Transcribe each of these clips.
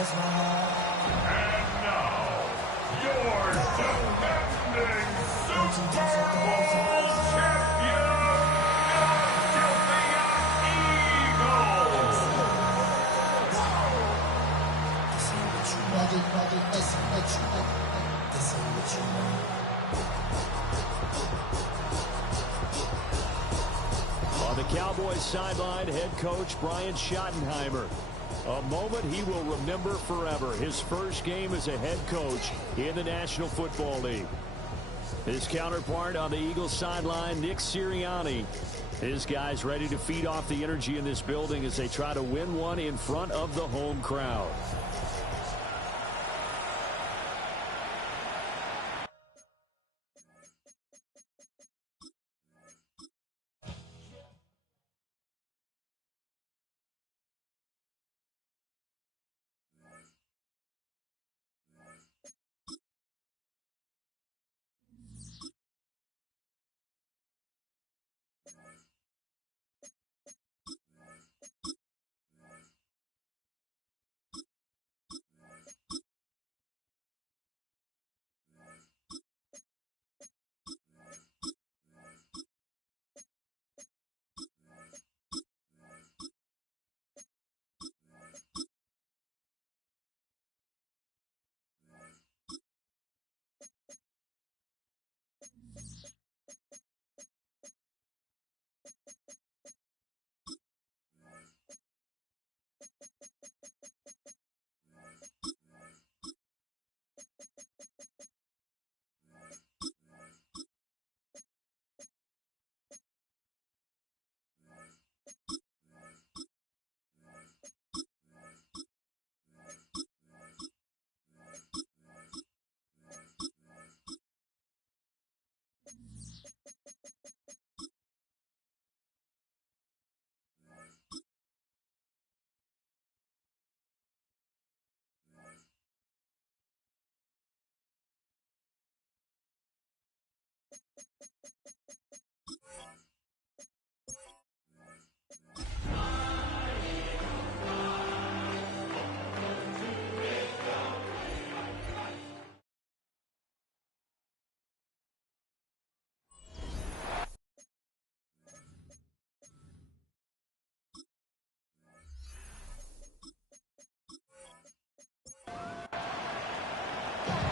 And now, your defending Super Bowl champion, Philadelphia Eagles. On the Cowboys sideline, head coach Brian Schottenheimer. A moment he will remember forever. His first game as a head coach in the National Football League. His counterpart on the Eagles sideline, Nick Sirianni. His guys ready to feed off the energy in this building as they try to win one in front of the home crowd.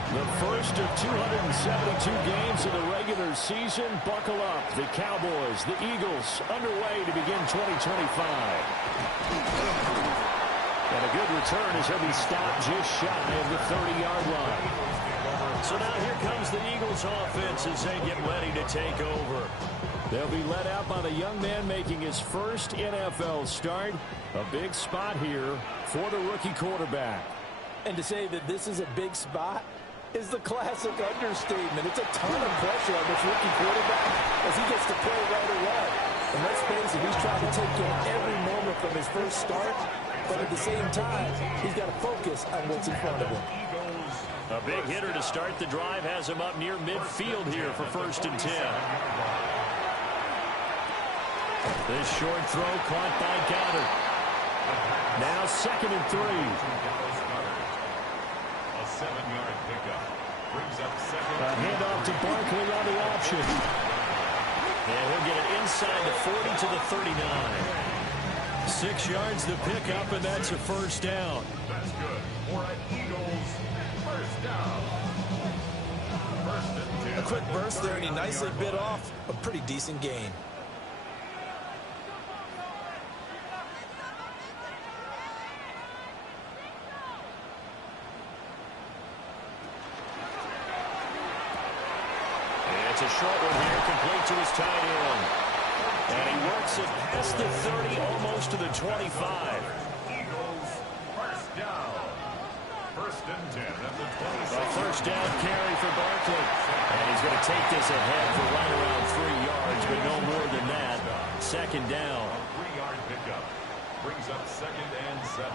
The first of 272 games of the regular season. Buckle up. The Cowboys, the Eagles, underway to begin 2025. And a good return as he'll be stopped just shy of the 30-yard line. So now here comes the Eagles offense as they get ready to take over. They'll be led out by the young man making his first NFL start. A big spot here for the rookie quarterback. And to say that this is a big spot is the classic understatement. It's a ton of pressure on this rookie quarterback as he gets to play right away. And let's face it, he's trying to take in every moment from his first start, but at the same time, he's got to focus on what's in front of him. A big hitter to start the drive has him up near midfield here for 1st and 10. This short throw caught by Goddard. Now 2nd and 3. A 7-yard pickup brings up 2nd. A handoff to Barkley on the option. And he'll get it inside the 40 to the 39. 6 yards the pickup, and that's a 1st down. That's good for an Eagles 1st down. 1st and 10. A quick burst there, and he nicely bit off a pretty decent gain. It's a short one here, complete to his tight end. And he works it past the 30, almost to the 25. Eagles 1st down. 1st and 10 at the 26. A 1st down carry for Barkley. And he's going to take this ahead for right around 3 yards, but no more than that. 2nd down. A 3-yard pickup brings up 2nd and 7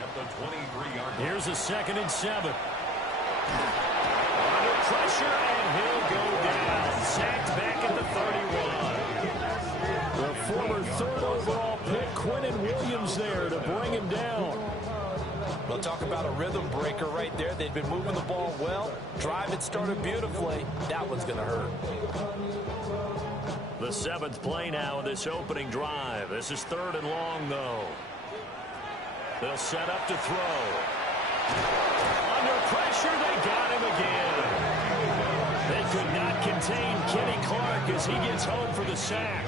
at the 23-yard line. Here's a 2nd and 7. Under pressure, and he'll go down. Sacked back at the 31. The former 3rd overall pick, Quinnen Williams, there to bring him down. Well, talk about a rhythm breaker right there. They've been moving the ball well. Drive it started beautifully. That one's going to hurt. The 7th play now in this opening drive. This is 3rd and long, though. They'll set up to throw. Under pressure, they got him again. They could not contain Kenny Clark as he gets home for the sack.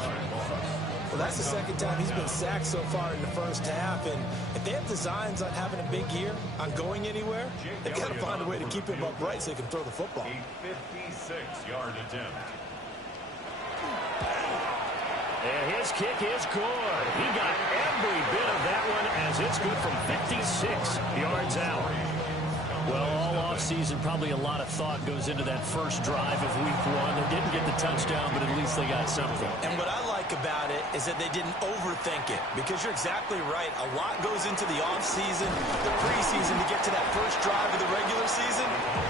Well, that's the second time he's been sacked so far in the first half. And if they have designs on having a big year, on going anywhere, they've got to find a way to keep him upright so they can throw the football. A 56-yard attempt. And his kick is good. He got every bit of that one as it's good from 56 yards out. Well, all offseason, probably a lot of thought goes into that first drive of week 1. They didn't get the touchdown, but at least they got something. And what I like about it is that they didn't overthink it, because you're exactly right. A lot goes into the offseason, the preseason to get to that first drive of the regular season.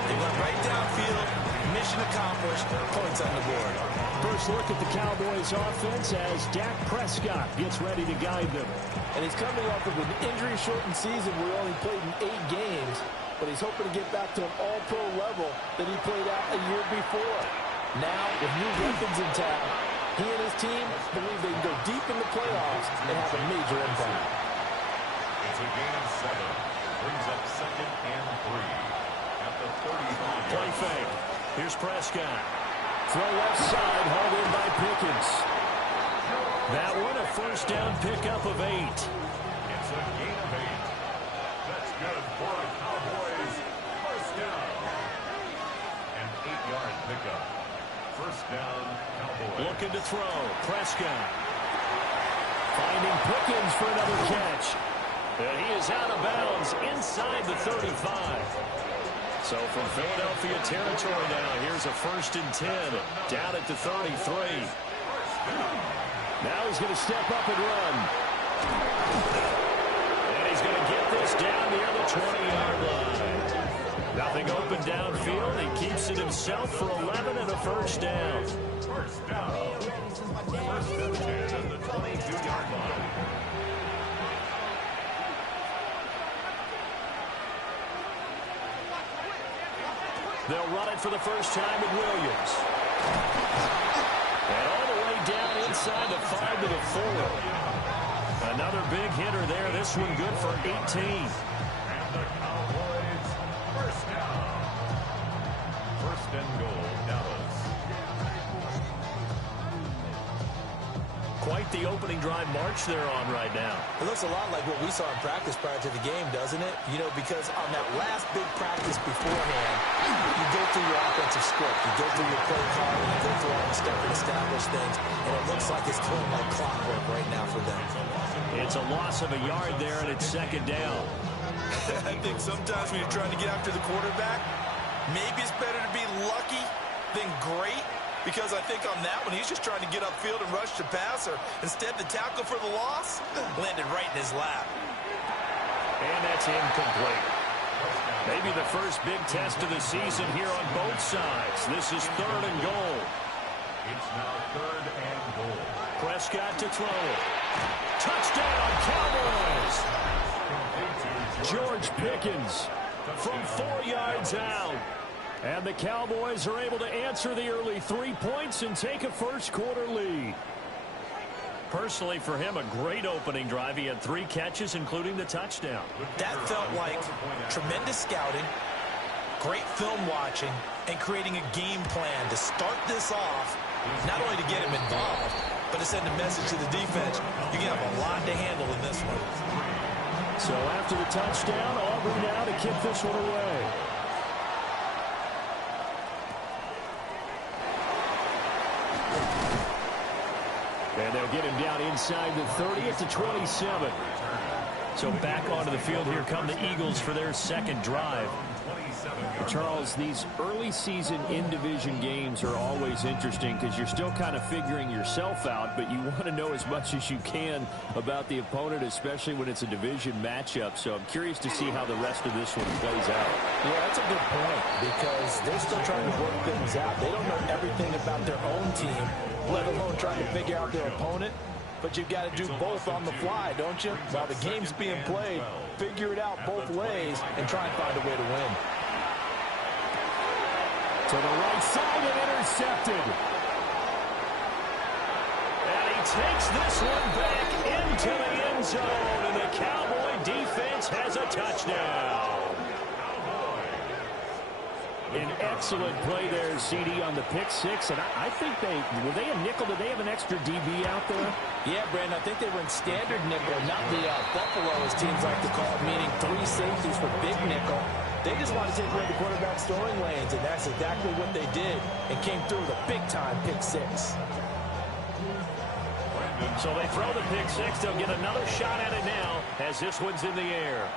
They went right downfield, mission accomplished, points on the board. First look at the Cowboys offense as Dak Prescott gets ready to guide them. And he's coming off of an injury-shortened season where he only played in 8 games. But he's hoping to get back to an all-pro level that he played at a year before. Now, with new weapons in town, he and his team believe they can go deep in the playoffs and have a major impact. It's a gain of 7. Brings up 2nd and 3 at the 35. Play fake. Here's Prescott. Throw left side, hauled in by Pickens. That one a first down pickup of 8. It's a gain of 8. That's good for the Cowboys. First down. An 8-yard pickup. First down, Cowboys. Looking to throw. Prescott. Finding Pickens for another catch. And he is out of bounds inside the 35. So from Philadelphia territory now, here's a 1st and 10. Down at the 33. Now he's going to step up and run. And he's going to get this down near the 20-yard line. Nothing open downfield. He keeps it himself for 11 and a first down. First down. First and 10 at the 22-yard line. They'll run it for the first time with Williams. And all the way down inside the 5 to the 4. Another big hitter there. This one good for 18. And the Cowboys first down. First and goal, Dallas. Quite the opening drive march they're on right now. It looks a lot like what we saw in practice prior to the game, doesn't it? You know, because on that last big practice beforehand, you go through your offensive script, you go through your play card, and you go through all the stuff and establish things, and it looks like it's going like clockwork right now for them. It's a loss of a yard there, and it's 2nd down. I think sometimes when you're trying to get after the quarterback, maybe it's better to be lucky than great. Because I think on that one, he's just trying to get upfield and rush the passer. Instead, the tackle for the loss landed right in his lap. And that's incomplete. Maybe the first big test of the season here on both sides. This is 3rd and goal. It's now 3rd and goal. Prescott to throw it. Touchdown, Cowboys! George Pickens from 4 yards out. And the Cowboys are able to answer the early 3 points and take a first-quarter lead. Personally, for him, a great opening drive. He had 3 catches, including the touchdown. That felt like tremendous scouting, great film watching, and creating a game plan to start this off, not only to get him involved, but to send a message to the defense. You're going to have a lot to handle in this one. So after the touchdown, Auburn now to kick this one away. And they'll get him down inside the 30 at the 27. So back onto the field here come the Eagles for their 2nd drive. Charles, these early season in-division games are always interesting because you're still kind of figuring yourself out, but you want to know as much as you can about the opponent, especially when it's a division matchup. So I'm curious to see how the rest of this one plays out. Yeah, that's a good point because they're still trying to work things out. They don't know everything about their own team, let alone trying to figure out their opponent. but you've got to do both on the fly, don't you? While the game's being played, figure it out both ways and try and find a way to win. To the right side and intercepted. And he takes this one back into the end zone, and the Cowboy defense has a touchdown. An excellent play there, CD, on the pick six. And I think were they a nickel? Did they have an extra DB out there? Yeah, Brandon, I think they were in standard nickel, not the Buffalo, as teams like to call it, meaning 3 safeties for big nickel. They just want to take away the quarterback's throwing lanes, and that's exactly what they did and came through with a big-time pick six. So they throw the pick six. They'll get another shot at it now as this one's in the air.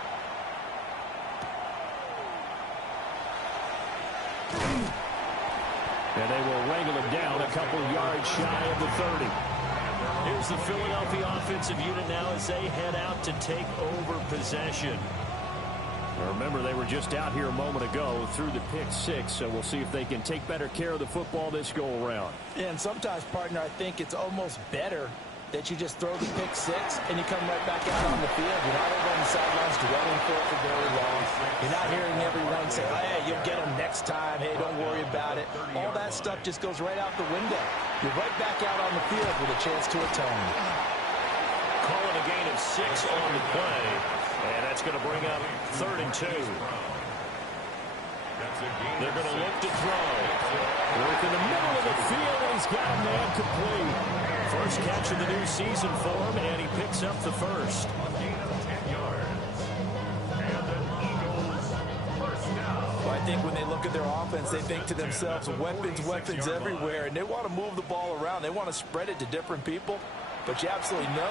And they will wrangle him down a couple yards shy of the 30. Here's the Philadelphia offensive unit now as they head out to take over possession. Remember, they were just out here a moment ago through the pick six, so we'll see if they can take better care of the football this go-around. Yeah, and sometimes, partner, I think it's almost better that you just throw the pick six and you come right back out on the field. You're not over on the sidelines dwelling for it for very long. You're not hearing everyone say, hey, you'll get them next time. Hey, don't worry about it. All that stuff just goes right out the window. You're right back out on the field with a chance to atone. Calling a gain of 6 on the play, and that's going to bring up 3rd and 2. They're going to look to throw. Work in the middle of the field, and he's got a man complete. First catch of the new season for him, and he picks up the first. Well, I think when they look at their offense, they think to themselves, weapons, weapons everywhere, and they want to move the ball around. They want to spread it to different people, but you absolutely know.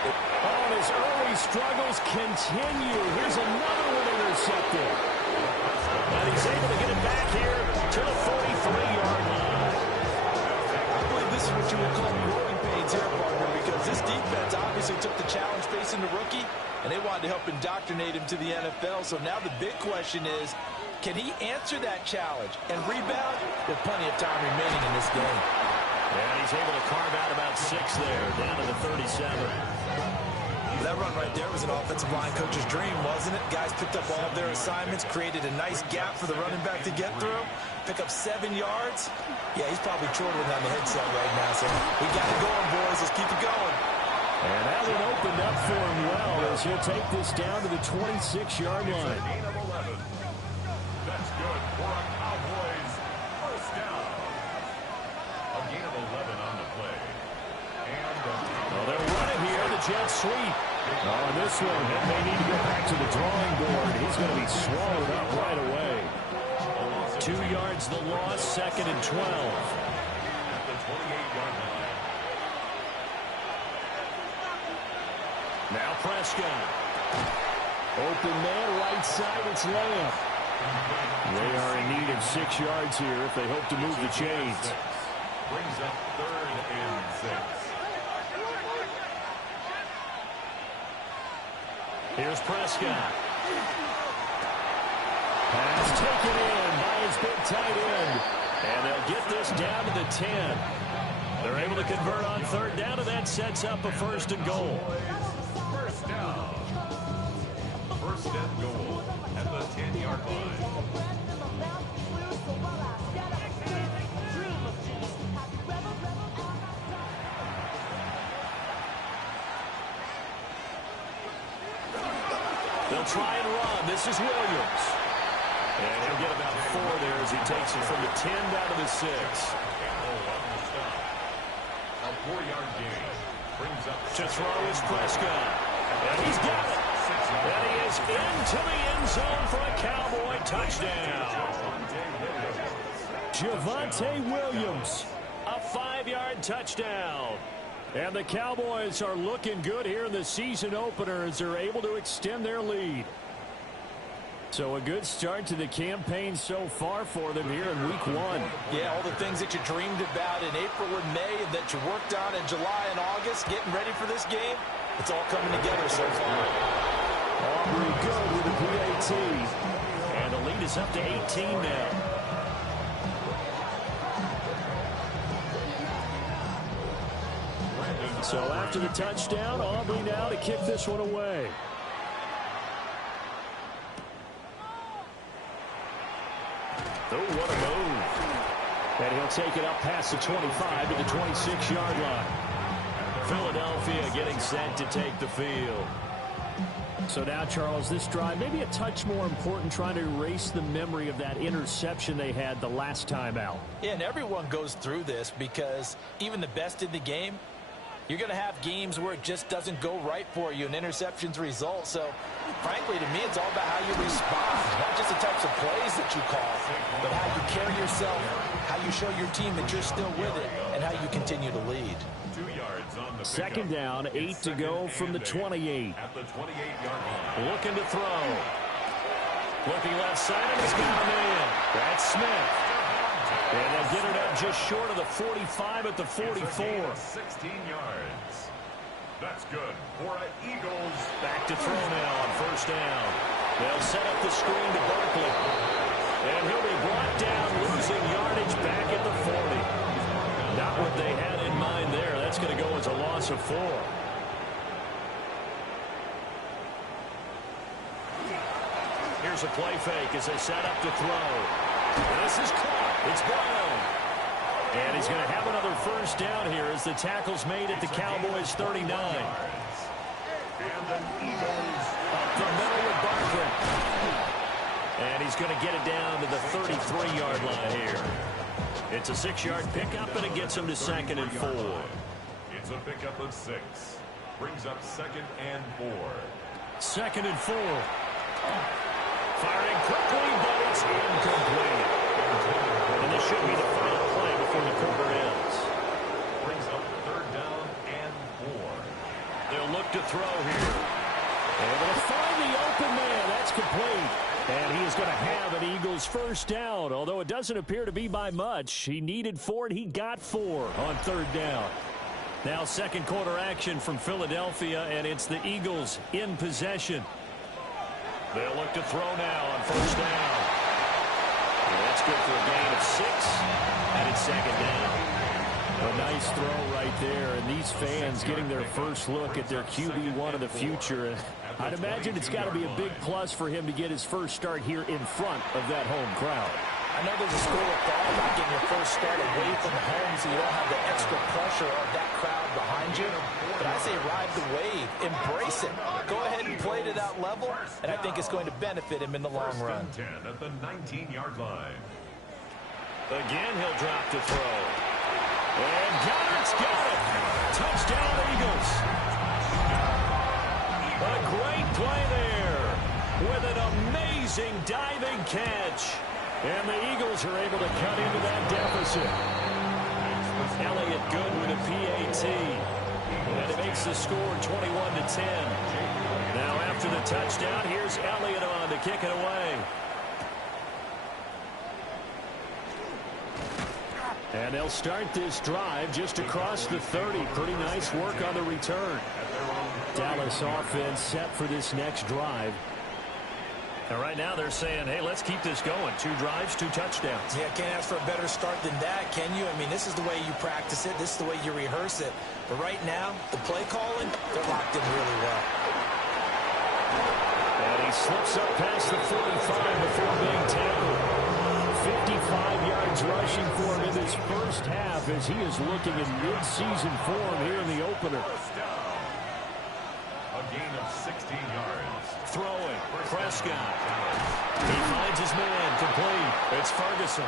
Oh, his early struggles continue. Here's another one intercepted. And he's able to get it back here to the 43-yard line. I believe this is what you would call growing pains here, partner, because this defense obviously took the challenge facing the rookie, and they wanted to help indoctrinate him to the NFL. So now the big question is, can he answer that challenge and rebound with plenty of time remaining in this game? And he's able to carve out about 6 there, down to the 37. That run right there was an offensive line coach's dream, wasn't it? Guys picked up all of their assignments, created a nice gap for the running back to get through, pick up 7 yards. Yeah, he's probably chortling on the headset right now, so we got it going, boys. Let's keep it going. And that one opened up for him well as he'll take this down to the 26-yard line. That's good for a Cowboys first down. A gain of 11 on the play. And they'll run it here, the jet sweep. On this one, they may need to go back to the drawing board. He's going to be swallowed up right away. 2 yards the loss, 2nd and 12. at the 28-yard line. Now Prescott. Open man, right side, it's Lamb. They are in need of 6 yards here if they hope to move the chains. Brings up 3rd and 6. Here's Prescott. Pass taken in by his big tight end. And they'll get this down to the 10. They're able to convert on 3rd down, and that sets up a 1st and goal. First down. 1st and goal at the 10-yard line. They'll try and run. This is Williams. And he'll get about 4 there as he takes it from the 10 down to the 6. A 4-yard gain. Brings up To throw is Prescott. And he's got it. And he is into the end zone for a Cowboy touchdown. Javonte Williams, a 5-yard touchdown. And the Cowboys are looking good here in the season opener as they're able to extend their lead. So a good start to the campaign so far for them here in week 1. Yeah, all the things that you dreamed about in April and May and that you worked on in July and August, getting ready for this game, it's all coming together so far. Aubrey good with a PAT. And the lead is up to 18 now. So after the touchdown, Aubrey now to kick this one away. Oh, what a move. And he'll take it up past the 25 to the 26-yard line. Philadelphia getting set to take the field. So now, Charles, this drive maybe a touch more important, trying to erase the memory of that interception they had the last time out. Yeah, and everyone goes through this because even the best in the game, you're going to have games where it just doesn't go right for you and interceptions result. So, frankly, to me, it's all about how you respond, not just the types of plays that you call, but how you carry yourself, how you show your team that you're still with it, and how you continue to lead. 2 yards on the second down, 8 to go from the 28. At the 28-yard line. Looking to throw. Looking left side, and he's got a man. That's Smith. And they'll get it up just short of the 45 at the 44. 16 yards. That's good for the Eagles. Back to throw now on first down. They'll set up the screen to Barkley. And he'll be brought down, losing yardage back at the 40. Not what they had in mind there. That's going to go as a loss of 4. Here's a play fake as they set up to throw. This is caught. It's Brown. And he's going to have another first down here as the tackle's made at the Cowboys' 39. And the Eagles Up the middle with Barkley. And he's going to get it down to the 33-yard line here. It's a 6-yard pickup, and it gets him to 2nd and 4. It's a pickup of 6. Brings up 2nd and 4. 2nd and 4. Firing quickly, but it's incomplete. And this should be the final play before the quarter ends. Brings up 3rd down and 4. They'll look to throw here. Able to find the open man. That's complete. And he is going to have an Eagles first down, although it doesn't appear to be by much. He needed 4, and he got 4 on 3rd down. Now second quarter action from Philadelphia, and it's the Eagles in possession. They'll look to throw now on first down. And that's good for a gain of 6, and it's 2nd down. A nice throw right there, and these fans getting their first look at their QB1 of the future. I'd imagine it's got to be a big plus for him to get his first start here in front of that home crowd. I know there's a school of thought about getting your first start away from home so you don't have the extra pressure of that crowd behind you. But I say ride the wave. Embrace it. Go ahead and play to that level, and I think it's going to benefit him in the long run. 10 at the 19-yard line. Again, he'll drop to throw. And Goddard's got it. Touchdown, Eagles. A great play there with an amazing diving catch. And the Eagles are able to cut into that deficit. Elliott good with a PAT. And it makes the score 21-10. Now after the touchdown, here's Elliott on to kick it away. And they'll start this drive just across the 30. Pretty nice work on the return. Dallas offense set for this next drive. And right now they're saying, hey, let's keep this going. 2 drives, 2 touchdowns. Yeah, can't ask for a better start than that, can you? I mean, this is the way you practice it. This is the way you rehearse it. But right now, the play calling, they're locked in really well. And he slips up past the 45 before being tackled. 55 yards rushing for him in this first half as he is looking in mid-season form here in the opener. A gain of 16 yards. Throwing. Prescott. He finds his man. Complete. It's Ferguson.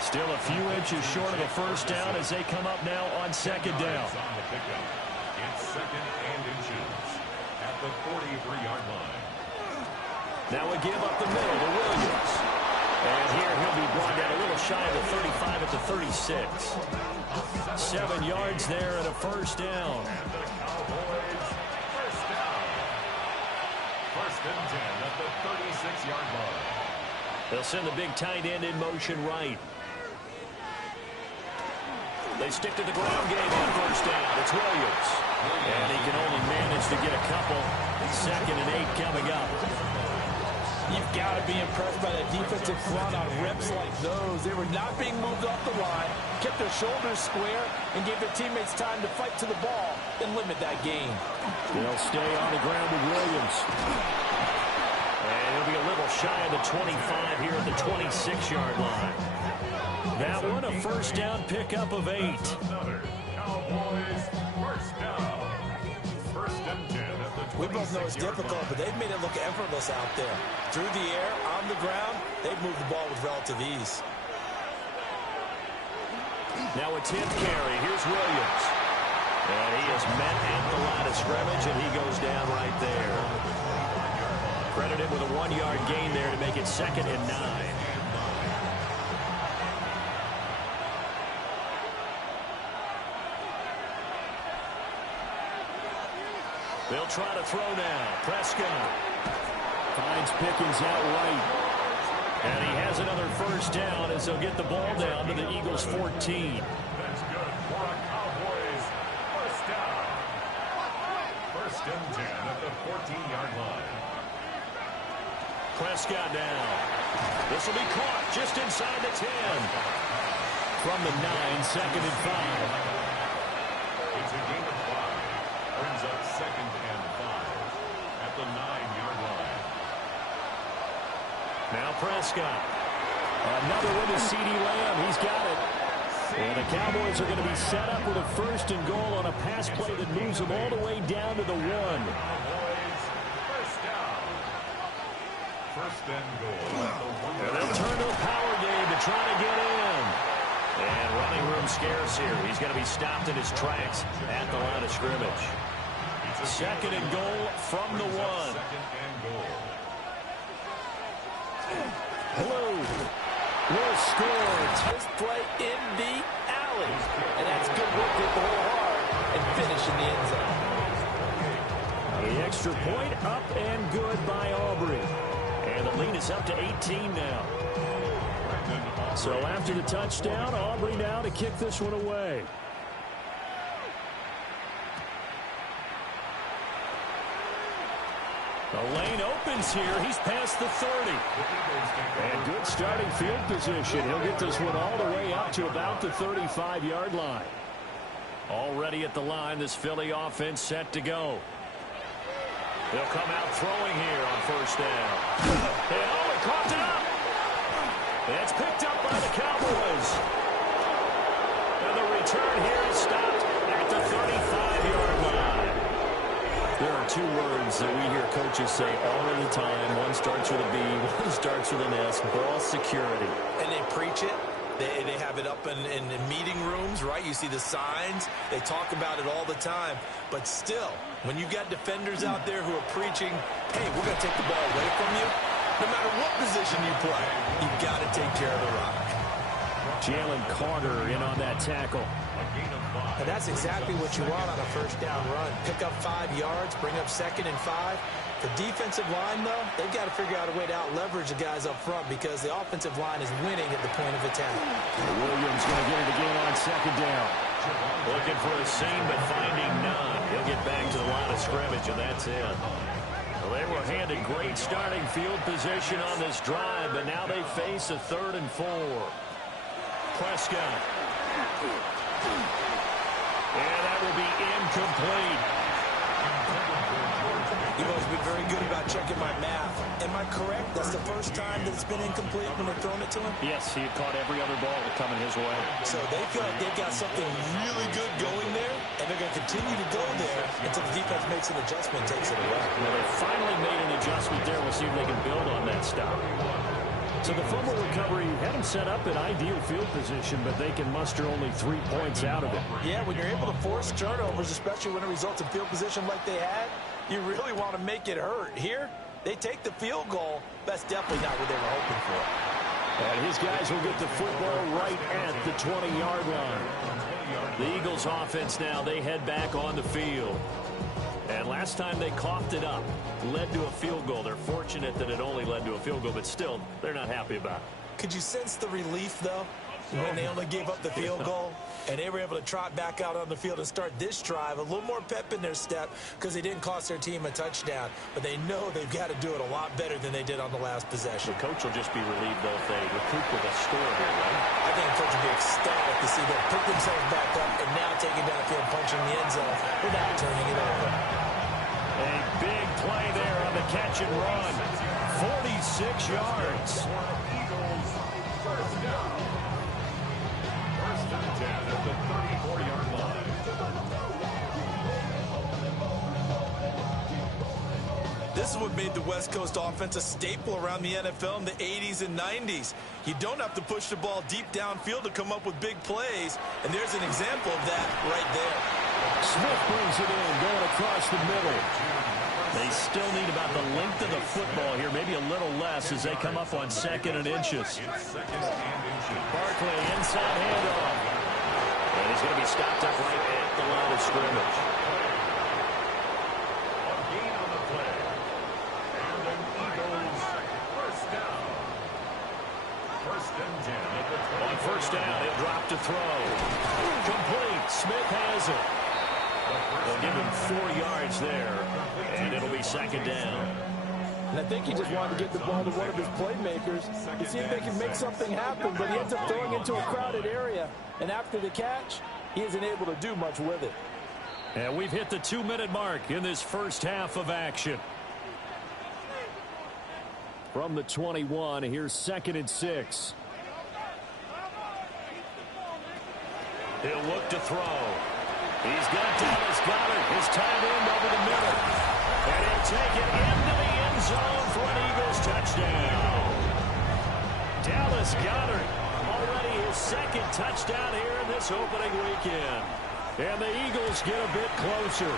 Still a few inches short of a first down as they come up now on 2nd down. It's 2nd and inches at the 43-yard line. Now we give up the middle to Williams. And here he'll be brought down a little shy of the 35 at the 36. 7 yards there and a first down. And the Cowboys first down. 1st and 10 at the 36-yard line. They'll send the big tight end in motion right. They stick to the ground game on first down. It's Williams. And he can only manage to get a couple. 2nd and 8 coming up. You've got to be impressed by that defensive front on reps like those. They were not being moved off the line, kept their shoulders square, and gave their teammates time to fight to the ball and limit that gain. They'll stay on the ground with Williams. And he'll be a little shy of the 25 here at the 26-yard line. That one, a first down pickup of 8. Another Cowboys first down. First and 10 at the 26-yard line. We both know it's difficult, but they've made it look effortless out there. Through the air, on the ground, they've moved the ball with relative ease. Now a 10th carry. Here's Williams. And he is met at the line of scrimmage, and he goes down right there. Credited with a 1-yard gain there to make it 2nd and 9. They'll try to throw now. Prescott finds Pickens out right. And he has another first down as they'll get the ball down to the Eagles' 14. That's good for a Cowboys first down. First and 10 at the 14-yard line. Prescott down. This will be caught just inside the 10. From the 9, 2nd and 5. It's a gain of 5. Brings up 2nd and 5 at the 9-yard line. Now Prescott. Another one to CeeDee Lamb. He's got it. And the Cowboys are going to be set up with a first and goal on a pass play that moves them all the way down to the 1. Cowboys first down. First and goal at the 1. And they'll turn to a power game to try to get in. And running room scarce here. He's going to be stopped in his tracks at the line of scrimmage. 2nd and goal from the 1. Second and goal. Blue will score. First play in the alley. And that's good work with the whole hard and finish in the end zone. The extra point up and good by Aubrey. And the lead is up to 18 now. So after the touchdown, Aubrey now to kick this one away. The lane opens here. He's past the 30. And good starting field position. He'll get this one all the way up to about the 35-yard line. Already at the line, this Philly offense set to go. They'll come out throwing here on first down. And he caught it up. It's picked up by the Cowboys. And the return here is stopped at the 35-yard line. There are 2 words that we hear coaches say all of the time. One starts with a B, one starts with an S. Ball security. And they preach it. They have it up in meeting rooms, right? You see the signs. They talk about it all the time. But still, when you got defenders out there who are preaching, hey, we're going to take the ball away from you, no matter what position you play, you've got to take care of the rock. Jalen Carter in on that tackle. And that's exactly what you want on a first down run. Pick up 5 yards, bring up 2nd and 5. The defensive line, though, they've got to figure out a way to out-leverage the guys up front because the offensive line is winning at the point of attack. Williams going to get it again on 2nd down. Looking for a seam, but finding none. He'll get back to the line of scrimmage, and that's it. Well, they were handed great starting field position on this drive, but now they face a 3rd and 4. Prescott. And that will be incomplete. You've always been very good about checking my math. Am I correct? That's the first time that it's been incomplete when they're throwing it to him? Yes, he had caught every other ball coming his way. So they feel like they've got something really good going there, and they're going to continue to go there until the defense makes an adjustment and takes it away. Well, they finally made an adjustment there. We'll see if they can build on that stop. So the fumble recovery had them set up in ideal field position, but they can muster only 3 points out of it. Yeah, when you're able to force turnovers, especially when it results in field position like they had, you really want to make it hurt. Here, they take the field goal. That's definitely not what they were hoping for. And his guys will get the football right at the 20-yard line. The Eagles offense now, they head back on the field. And last time they coughed it up, led to a field goal. They're fortunate that it only led to a field goal, but still, they're not happy about it. Could you sense the relief, though? And they only gave up the field goal, and they were able to trot back out on the field and start this drive. A little more pep in their step because they didn't cost their team a touchdown. But they know they've got to do it a lot better than they did on the last possession. The coach will just be relieved, though, if they recoup with a score here, right? I think the coach will be ecstatic to see them pick themselves back up and now taking downfield, punching the end zone without turning it over. A big play there on the catch and run. 46 yards. Eagles, first down. First and 10 at the 34-yard line. This is what made the West Coast offense a staple around the NFL in the 80s and 90s. You don't have to push the ball deep downfield to come up with big plays, and there's an example of that right there. Smith brings it in, going across the middle. They still need about the length of the football here, maybe a little less as they come up on 2nd and inches. Barkley inside handoff. And he's going to be stopped up right at the line of scrimmage. A gain on the play. And the Eagles, first down. First and 10 at the 20. On first down, he'll drop to throw. Complete. Smith has it. They'll give him 4 yards there, and it'll be 2nd down. And I think he just wanted to get the ball to one of his playmakers to see if they can make something happen, but he ends up throwing into a crowded area, and after the catch, he isn't able to do much with it. And we've hit the 2-minute mark in this first half of action. From the 21, here's 2nd and 6. He'll look to throw. He's got Dallas Goedert, his tight end over the middle. And he'll take it into the end zone for an Eagles touchdown. Dallas Goedert, already his 2nd touchdown here in this opening weekend. And the Eagles get a bit closer.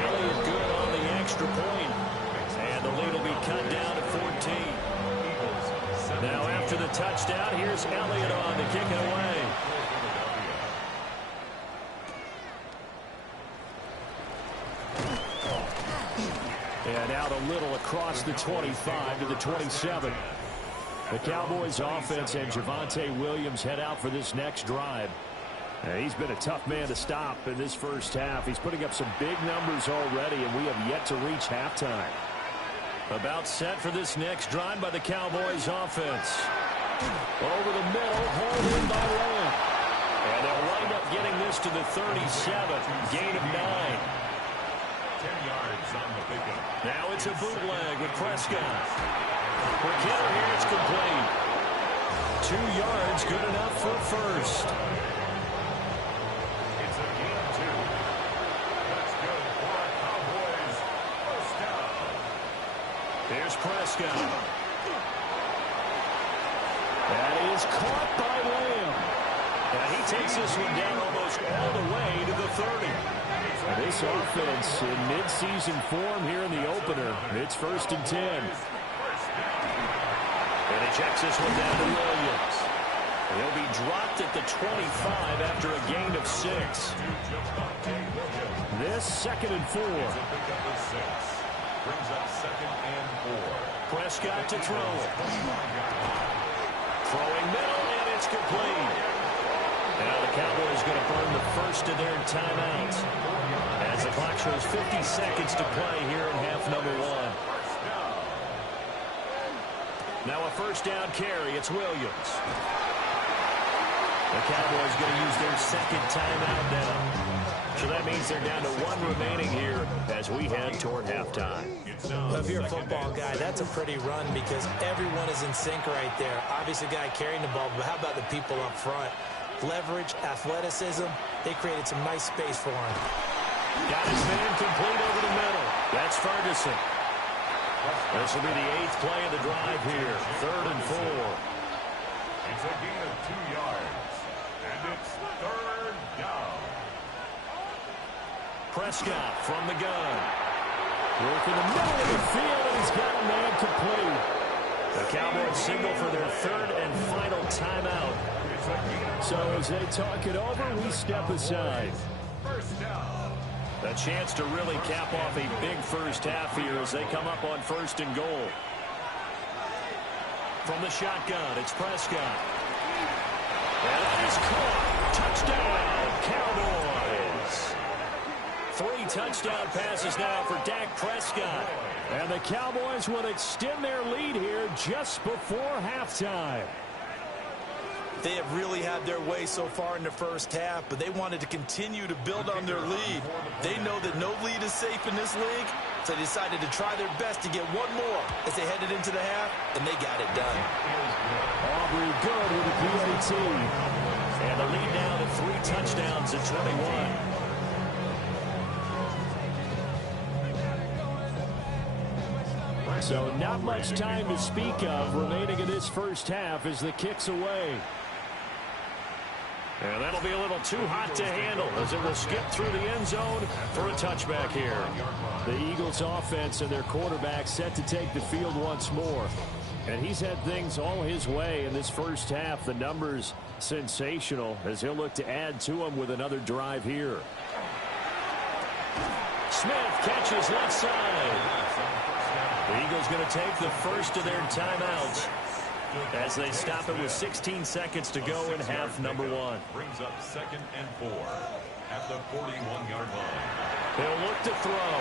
Elliott good on the extra point. And the lead will be cut down to 14. Now after the touchdown, here's Elliott on to kick it away. And now the Little across the 25 to the 27. The Cowboys offense and Javonte Williams head out for this next drive. He's been a tough man to stop in this first half. He's putting up some big numbers already, and we have yet to reach halftime. About set for this next drive by the Cowboys offense. Over the middle, hauled in by Lamb. And they'll wind up getting this to the 37, gain of 9. 10 yards on the pickup. Now it's a bootleg with Prescott. For Kittle here, it's complete. 2 yards, good enough for first. It's a gain of 2. That's good for our Cowboys. First down. Here's Prescott. That is caught by Lamb. And he takes this one down almost all the way to the 30. This offense in mid-season form here in the opener. It's 1st and 10. And he checks this one down to Williams. He'll be dropped at the 25 after a gain of 6. This 2nd and 4. Brings up 2nd and 4. Prescott to throw it. Throwing middle, and it's complete. Now the Cowboys going to burn the first of their timeouts as the clock shows 50 seconds to play here in half number 1. Now a first down carry. It's Williams. The Cowboys going to use their 2nd timeout now. So that means they're down to 1 remaining here as we head toward halftime. Well, if you're a football guy, that's a pretty run because everyone is in sync right there. Obviously, the guy carrying the ball, but how about the people up front? Leverage, athleticism, they created some nice space for him. Got his man complete over the middle. That's Ferguson. This will be the 8th play of the drive here. 3rd and 4. It's a gain of 2 yards. And it's 3rd down. Prescott from the gun. Work in the middle of the field, and he's got a man complete. The Cowboys signal for their 3rd and final timeout. So as they talk it over, we step aside. First down. A chance to really cap off a big first half here as they come up on 1st and goal. From the shotgun, it's Prescott. And that is caught. Touchdown, Cowboys. 3 touchdown passes now for Dak Prescott. And the Cowboys will extend their lead here just before halftime. They have really had their way so far in the first half, but they wanted to continue to build on their lead. They know that no lead is safe in this league, so they decided to try their best to get one more as they headed into the half, and they got it done. Aubrey good with the PAT. And the lead now to 3 touchdowns at 21. So not much time to speak of remaining in this first half as the kick's away. And that'll be a little too hot to handle as it will skip through the end zone for a touchback here. The Eagles offense and their quarterback set to take the field once more. And he's had things all his way in this first half. The numbers sensational as he'll look to add to them with another drive here. Smith catches left side. The Eagles going to take the first of their timeouts as they stop it with 16 seconds to go in half number 1. Brings up 2nd and 4 at the 41-yard line. They'll look to throw.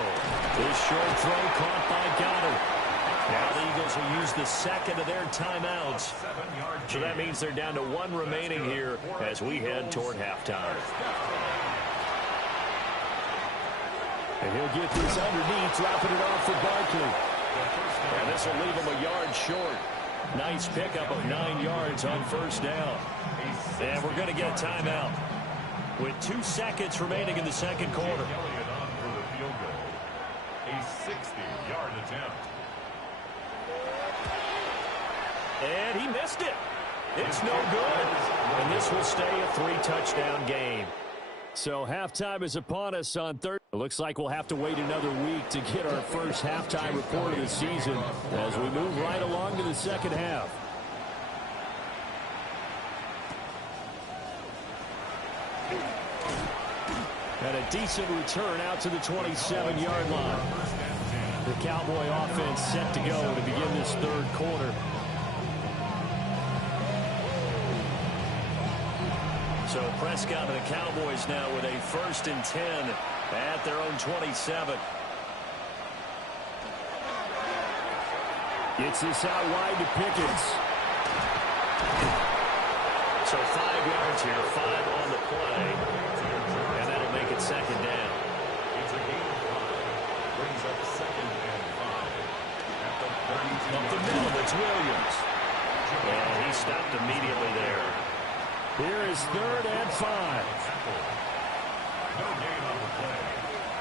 This short throw caught by Goddard. Now the Eagles will use the second of their timeouts. So that means they're down to 1 remaining here as we head toward halftime. And he'll get this underneath, dropping it off for Barkley. And this will leave him a yard short. Nice pickup of 9 yards on first down. And we're going to get a timeout with 2 seconds remaining in the second quarter. A 60-yard attempt. And he missed it. It's no good. And this will stay a 3-touchdown game. So halftime is upon us on Thursday. It looks like we'll have to wait another week to get our first halftime report of the season as we move right along to the second half. And a decent return out to the 27-yard line. The Cowboy offense set to go to begin this third quarter. So Prescott and the Cowboys now with a 1st and 10 at their own 27. Gets this out wide to Pickens. So 5 yards here, 5 on the play. And that'll make it 2nd down. It's a gain of 5. Brings up 2nd and 5 at the 32. Up the middle, it's Williams. And he stopped immediately there. Here is 3rd and 5. No gain on the play.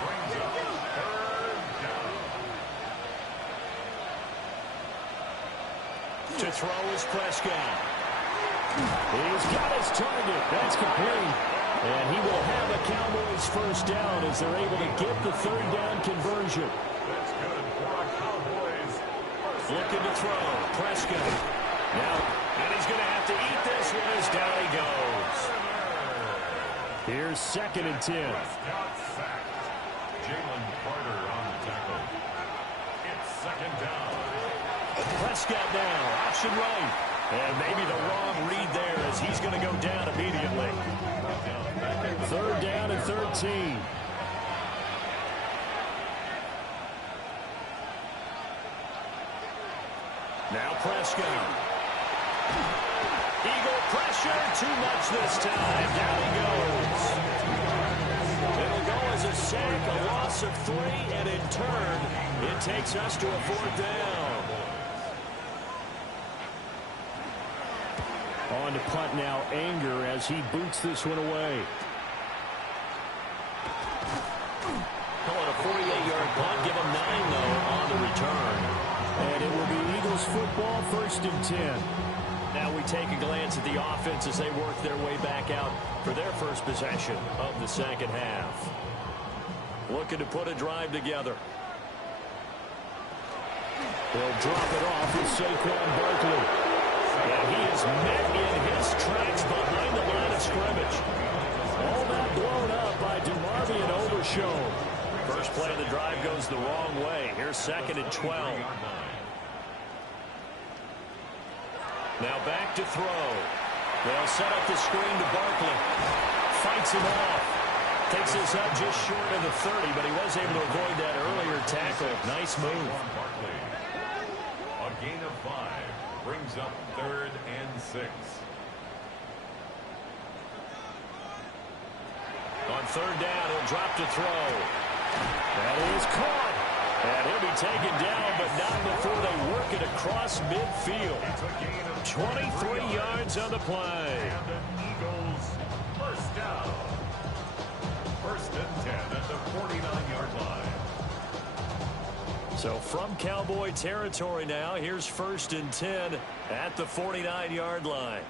Brings up 3rd down. To throw is Prescott. He's got his target. That's complete. And he will have a Cowboys first down as they're able to get the 3rd down conversion. That's good for a Cowboys. Looking to throw. Prescott. Now, and he's going to have to eat this one as down he goes. Here's 2nd and 10. Prescott sacked. Jalen Carter on the tackle. It's 2nd down. Prescott now, option right. And maybe the wrong read there as he's going to go down immediately. 3rd down and 13. Now Prescott. Eagle pressure, too much this time. Down he goes. It'll go as a sack, a loss of 3, and in turn, it takes us to a 4th down. On to punt now, Anger as he boots this one away. Call it a 48-yard punt, give him 9, though, on the return. And it will be Eagles football, 1st and 10. Now we take a glance at the offense as they work their way back out for their first possession of the second half. Looking to put a drive together. They'll drop it off with Saquon Barkley. And he is met in his tracks behind the line of scrimmage. All that blown up by DeMarvion Overshown. First play of the drive goes the wrong way. Here's 2nd and 12. Now back to throw. They'll set up the screen to Barkley. Fights him off. Takes this up just short of the 30, but he was able to avoid that earlier tackle. Nice move. Barkley. A gain of 5 brings up 3rd and 6. On 3rd down, he'll drop to throw. That is caught. And he'll be taken down, but not before they work it across midfield. 23 yards on the play. And the Eagles first down. 1st and 10 at the 49-yard line. So from Cowboy territory now, here's 1st and 10 at the 49-yard line.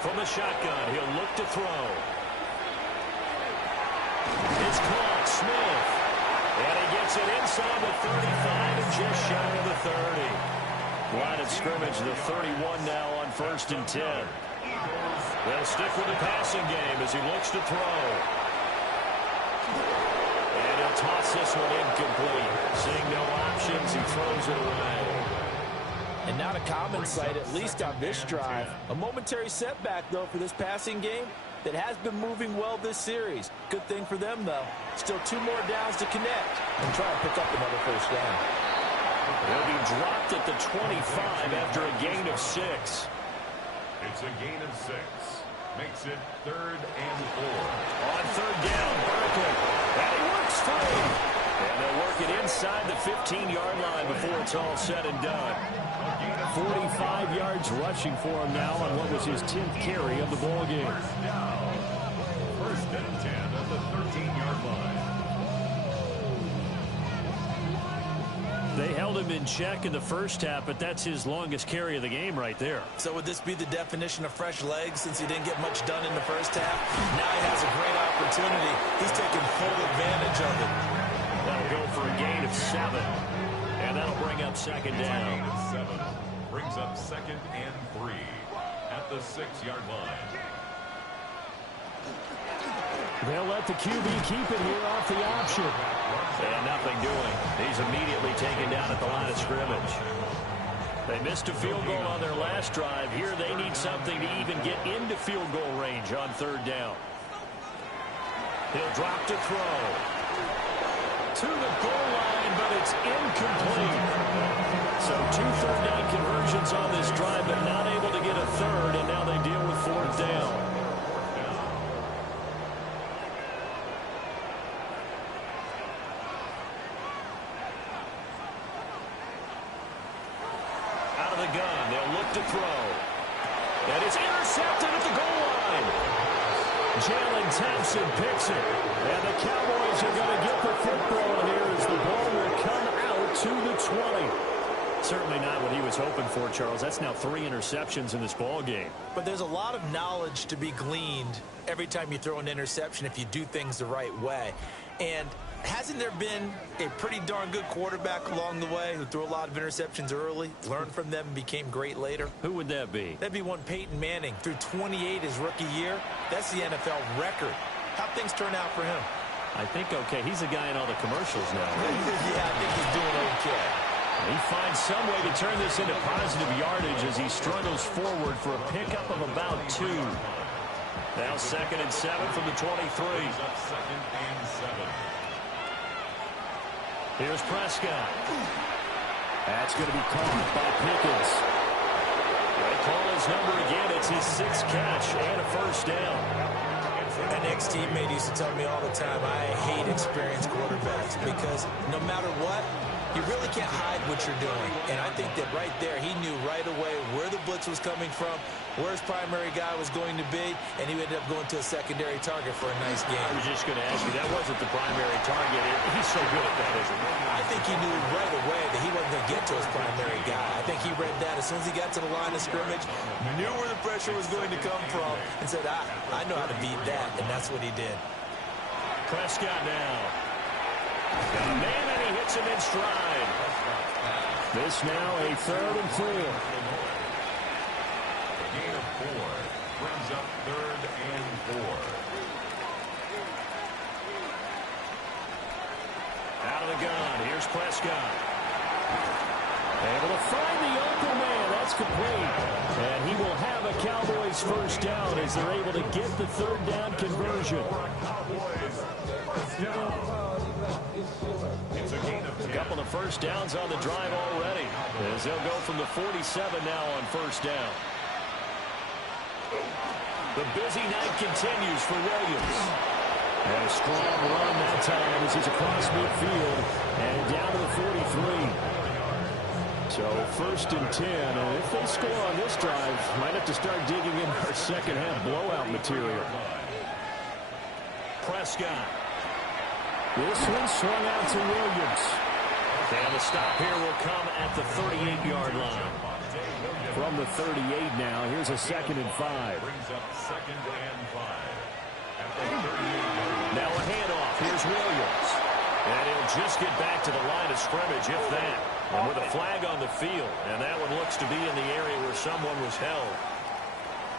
From the shotgun, he'll look to throw. It's caught, Smith. And he gets it inside the 35 and just shy of the 30. Line of scrimmage, the 31 now on 1st and 10. They'll stick with the passing game as he looks to throw. And he'll toss this one incomplete. Seeing no options, he throws it away. And not a common sight, at least on this drive. A momentary setback, though, for this passing game that has been moving well this series. Good thing for them, though. Still 2 more downs to connect and try and pick up another 1st down. He'll be dropped at the 25 after a gain of 6. It's a gain of 6. Makes it 3rd and 4. On 3rd down, Barkley. And he works free. And they'll work it inside the 15-yard line before it's all said and done. 45 yards rushing for him now on what was his 10th carry of the ball game. 1st and 10 at the 13-yard line. They held him in check in the first half, but that's his longest carry of the game right there. So would this be the definition of fresh legs since he didn't get much done in the first half? Now he has a great opportunity. He's taking full advantage of it. That'll go for a gain of 7. And that'll bring up 2nd down. Gain of 7 brings up 2nd and 3 at the 6-yard line. They'll let the QB keep it here off the option. And nothing doing. He's immediately taken down at the line of scrimmage. They missed a field goal on their last drive. Here they need something to even get into field goal range on 3rd down. He'll drop to throw. To the goal line, but it's incomplete. So 2 3rd down conversions on this drive, but not able to get a 3rd, and now they deal with 4th down. Out of the gun, they'll look to throw. And it's intercepted at the goal line. Jalen Thompson picks it. And the Cowboys are going to get the football here as the ball will come out to the 20. Certainly not what he was hoping for, Charles. That's now 3 interceptions in this ball game. But there's a lot of knowledge to be gleaned every time you throw an interception if you do things the right way. And hasn't there been a pretty darn good quarterback along the way who threw a lot of interceptions early, learned from them, and became great later? Who would that be? That'd be one Peyton Manning. Threw 28 his rookie year. That's the NFL record. How'd things turn out for him? I think okay. He's the guy in all the commercials now. Yeah, I think he's doing okay. He finds some way to turn this into positive yardage as he struggles forward for a pickup of about 2. Now 2nd and 7 from the 23. Up 2nd and 7. Here's Prescott. That's going to be caught by Pickens. They call his number again. It's his 6th catch and a 1st down. An ex-teammate used to tell me all the time, I hate experienced quarterbacks because no matter what, you really can't hide what you're doing. And I think that right there, he knew right away where the blitz was coming from, where his primary guy was going to be, and he ended up going to a secondary target for a nice game. I was just going to ask you, that wasn't the primary target. He's so good at that, isn't he? I think he knew right away that he wasn't going to get to his primary guy. I think he read that as soon as he got to the line of scrimmage, knew where the pressure was going to come from, and said, I know how to beat that, and that's what he did. Prescott now. Got a man, and he hits him in stride. This now a 3rd and 4. Gain of 4 brings up 3rd and 4. Out of the gun, here's Prescott. Able to find the open man, that's complete. And he will have a Cowboys first down as they're able to get the third down conversion. A couple of first downs on the drive already, as they'll go from the 47 now on first down. The busy night continues for Williams. And a strong run that time as he's across midfield and down to the 43. So first and 10, and if they score on this drive, might have to start digging in our second half blowout material. Prescott. This one swung out to Williams. And the stop here will come at the 38-yard line. From the 38 now, here's a 2nd and 5. Now a handoff. Here's Williams. And he'll just get back to the line of scrimmage, if that. And with a flag on the field. And that one looks to be in the area where someone was held.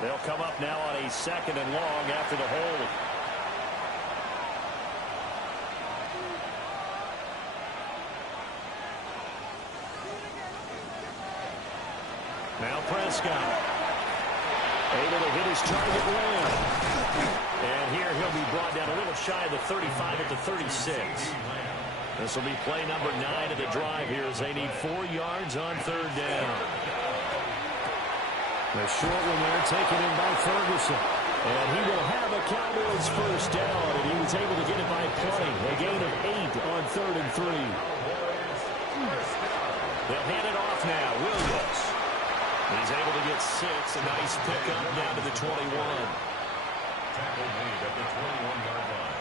They'll come up now on a 2nd and long after the hold. Now Prescott. Able to hit his target Lamb. And here he'll be brought down a little shy of the 35 at the 36. This will be play number 9 of the drive here as they need 4 yards on third down. The short one there taken in by Ferguson. And he will have a Cowboys first down, and he was able to get it by play. A gain of 8 on 3rd and 3. They'll hand it off now. Williams. He's able to get 6. A nice pickup down to the 21. Tackle made at the 21-yard line.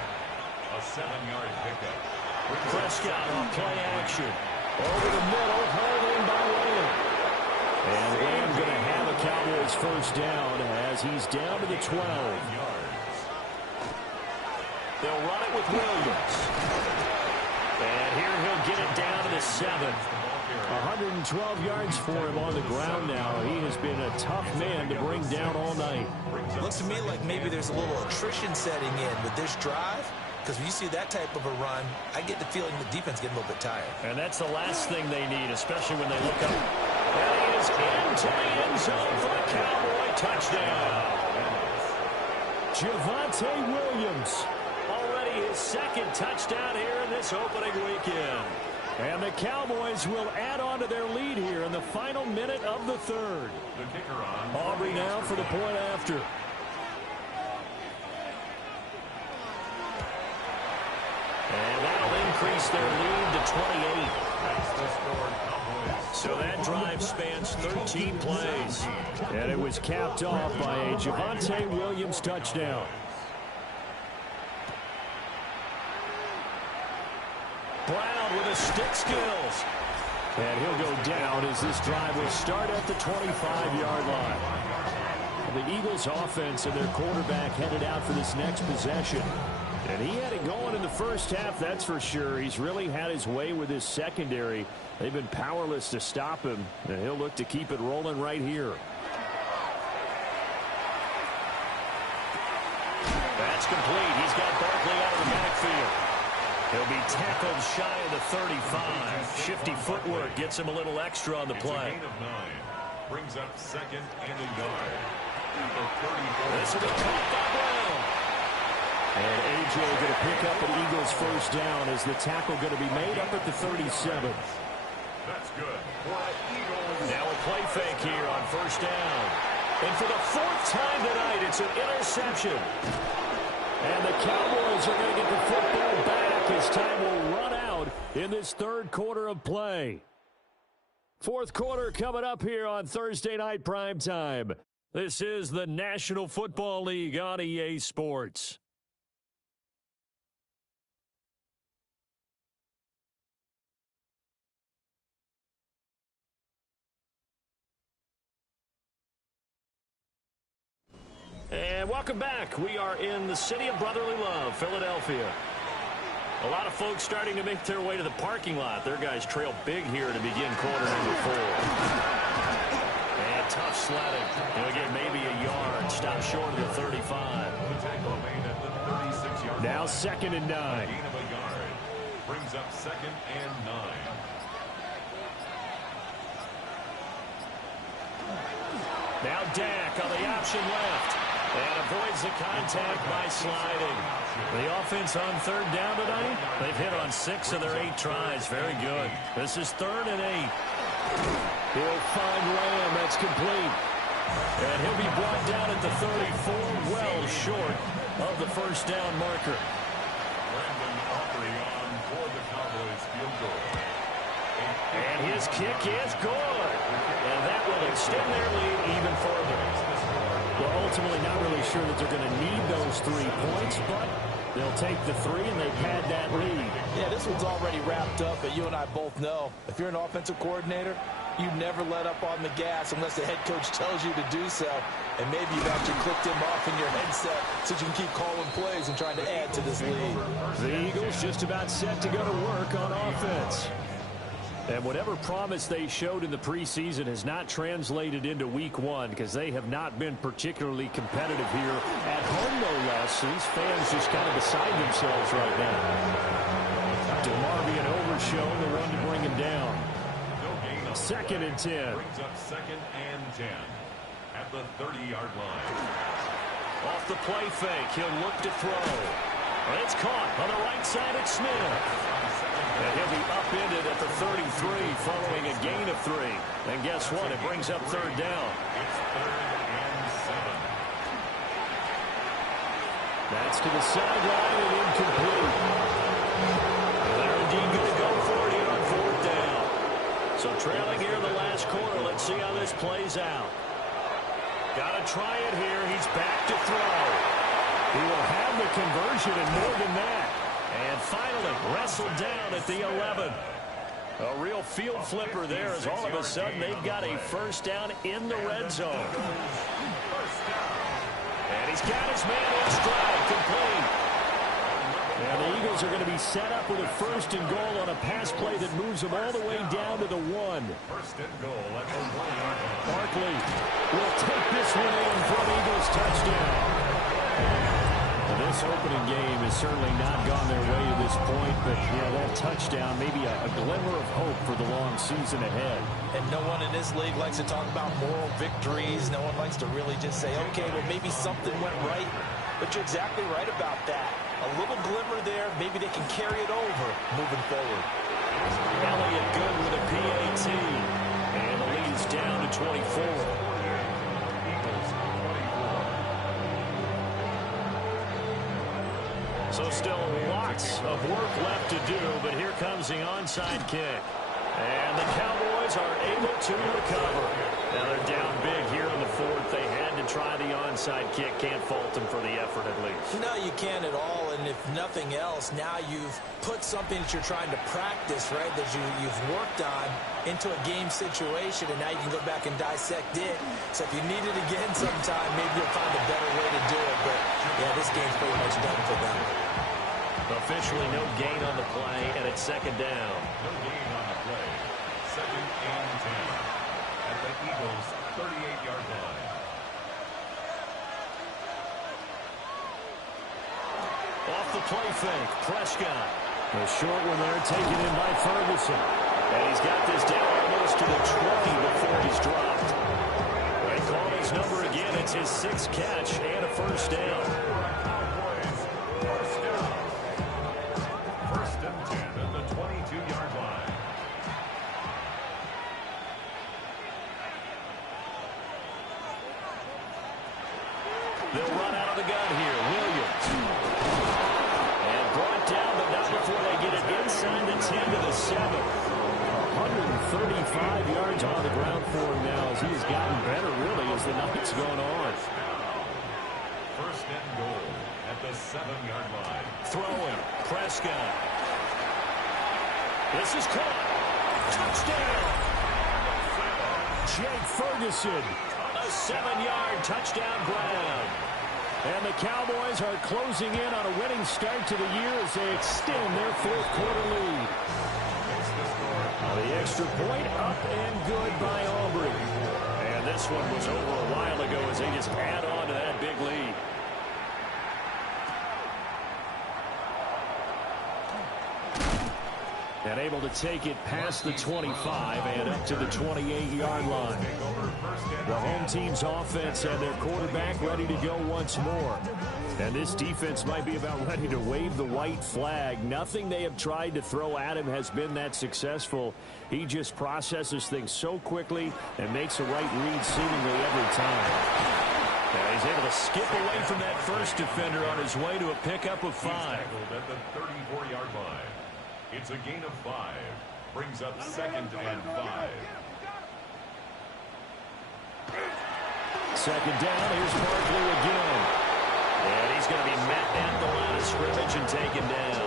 A 7-yard pickup. Prescott on play action. Over the middle, hauled in by Lamb. And Lamb going to have a Cowboys first down as he's down to the 12. They'll run it with Williams. And here he'll get it down to the 7. 112 yards for him on the ground now. He has been a tough man to bring down all night. Looks to me like maybe there's a little attrition setting in with this drive. Because when you see that type of a run, I get the feeling the defense getting a little bit tired. And that's the last thing they need, especially when they look up. And he is into the end zone for the Cowboy touchdown. Javonte Williams. Already his 2nd touchdown here in this opening weekend. And the Cowboys will add on to their lead here in the final minute of the 3rd. The kicker on. Aubrey now for the point after. And that'll increase their lead to 28. That's the score, Cowboys. So that drive spans 13 plays. And it was capped off by a Javonte Williams touchdown. Brown with his stick skills. And he'll go down as this drive will start at the 25-yard line. The Eagles offense and their quarterback headed out for this next possession. And he had it going in the first half, that's for sure. He's really had his way with his secondary. They've been powerless to stop him. And he'll look to keep it rolling right here. That's complete. He's got Barkley out of the backfield. He'll be tackled shy of the 35. Shifty footwork gets him a little extra on the play. It's a gain of 9. Brings up 2nd and a yard. This will be caught by Brown. And A.J. going to pick up an Eagles first down as the tackle going to be made up at the 37. That's good. Now a play fake here on first down. And for the 4th time tonight, it's an interception. And the Cowboys are going to get the football back as time will run out in this 3rd quarter of play. 4th quarter coming up here on Thursday Night Primetime. This is the National Football League on EA Sports. And welcome back. We are in the city of brotherly love, Philadelphia. A lot of folks starting to make their way to the parking lot. Their guys trail big here to begin quarter number 4. And tough sledding. And again, maybe a yard. Stop short of the 35. Now 2nd and 9. Gain of a yard. Brings up 2nd and 9. Now Dak on the option left. And avoids the contact by sliding. The offense on third down tonight, they've hit on 6 of their 8 tries. Very good. This is 3rd and 8. He'll find Lamb. That's complete. And he'll be brought down at the 34, well short of the first down marker. Brandon Aubrey on for the Cowboys field goal. And his kick is good. And that will extend their lead even further. Well, ultimately not really sure that they're going to need those 3 points, but they'll take the 3 and they've had that lead. Yeah, this one's already wrapped up, but you and I both know if you're an offensive coordinator, you never let up on the gas unless the head coach tells you to do so. And maybe you've actually clicked him off in your headset so you can keep calling plays and trying to add to this lead. The Eagles just about set to go to work on offense. And whatever promise they showed in the preseason has not translated into week 1 because they have not been particularly competitive here at home, no less. These fans just kind of beside themselves right now. DeMarvion Overshown, the one to bring him down. Second and 10. Brings up 2nd and 10 at the 30-yard line. Off the play fake, he'll look to throw. It's caught on the right side at Smith. And he'll be upended at the 33 following a gain of 3. And guess what? It brings up 3rd down. It's 3rd and 7. That's to the sideline and incomplete. They're indeed going to go for it here on 4th down. So trailing here in the last quarter. Let's see how this plays out. Got to try it here. He's back to throw. He will have the conversion and more than that. And finally wrestled down at the 11. A real field flipper there as all of a sudden they've got a first down in the red zone. And he's got his man in stride, complete. And the Eagles are going to be set up with a 1st and goal on a pass play that moves them all the way down to the 1. 1st and goal at the 1-yard line. Barkley will take this one in for an Eagles touchdown. This opening game has certainly not gone their way to this point, but yeah, that touchdown, maybe a glimmer of hope for the long season ahead. And no one in this league likes to talk about moral victories. No one likes to really just say, okay, well, maybe something went right. But you're exactly right about that. A little glimmer there. Maybe they can carry it over moving forward. Elliott good with a PAT. And the lead is down to 24. So still lots of work left to do, but here comes the onside kick. And the Cowboys are able to recover. Now they're down big here in the 4th. They had to try the onside kick. Can't fault them for the effort at least. No, you can't at all. And if nothing else, now you've put something that you're trying to practice, right, that you've worked on into a game situation, and now you can go back and dissect it. So if you need it again sometime, maybe you'll find a better way to do it. But, yeah, this game's pretty much done for them. Officially no gain on the play, and it's 2nd down. No gain on the play. 2nd and 10 at the Eagles' 38-yard line. Off the play fake, Prescott. The short one there taken in by Ferguson. And he's got this down almost to the 20 before he's dropped. They call his number again. It's his 6th catch and a first down. First down. 1st and 10 at the 22-yard line. They'll run out of the gun here. Williams. And brought down, but not before they get it inside the 10 to the 7. 135 yards on the ground for him now as he has gotten better, really, as the night's gone on. 1st and goal at the 7-yard line. Throwing. Prescott. This is caught. Touchdown. Jake Ferguson. A 7-yard touchdown grab. And the Cowboys are closing in on a winning start to the year as they extend their 4th quarter lead. The extra point up and good by Aubrey. And this one was over a while ago as they just add on to that big lead. And able to take it past the 25 and up to the 28-yard line. The home team's offense and their quarterback ready to go once more. And this defense might be about ready to wave the white flag. Nothing they have tried to throw at him has been that successful. He just processes things so quickly and makes a right read seemingly every time. Yeah, he's able to skip away from that first defender on his way to a pickup of 5. Tackled at the 34-yard line. It's a gain of 5. Brings up 2nd and 5. Second down, here's Barkley again. And he's going to be met at the line of scrimmage and taken down.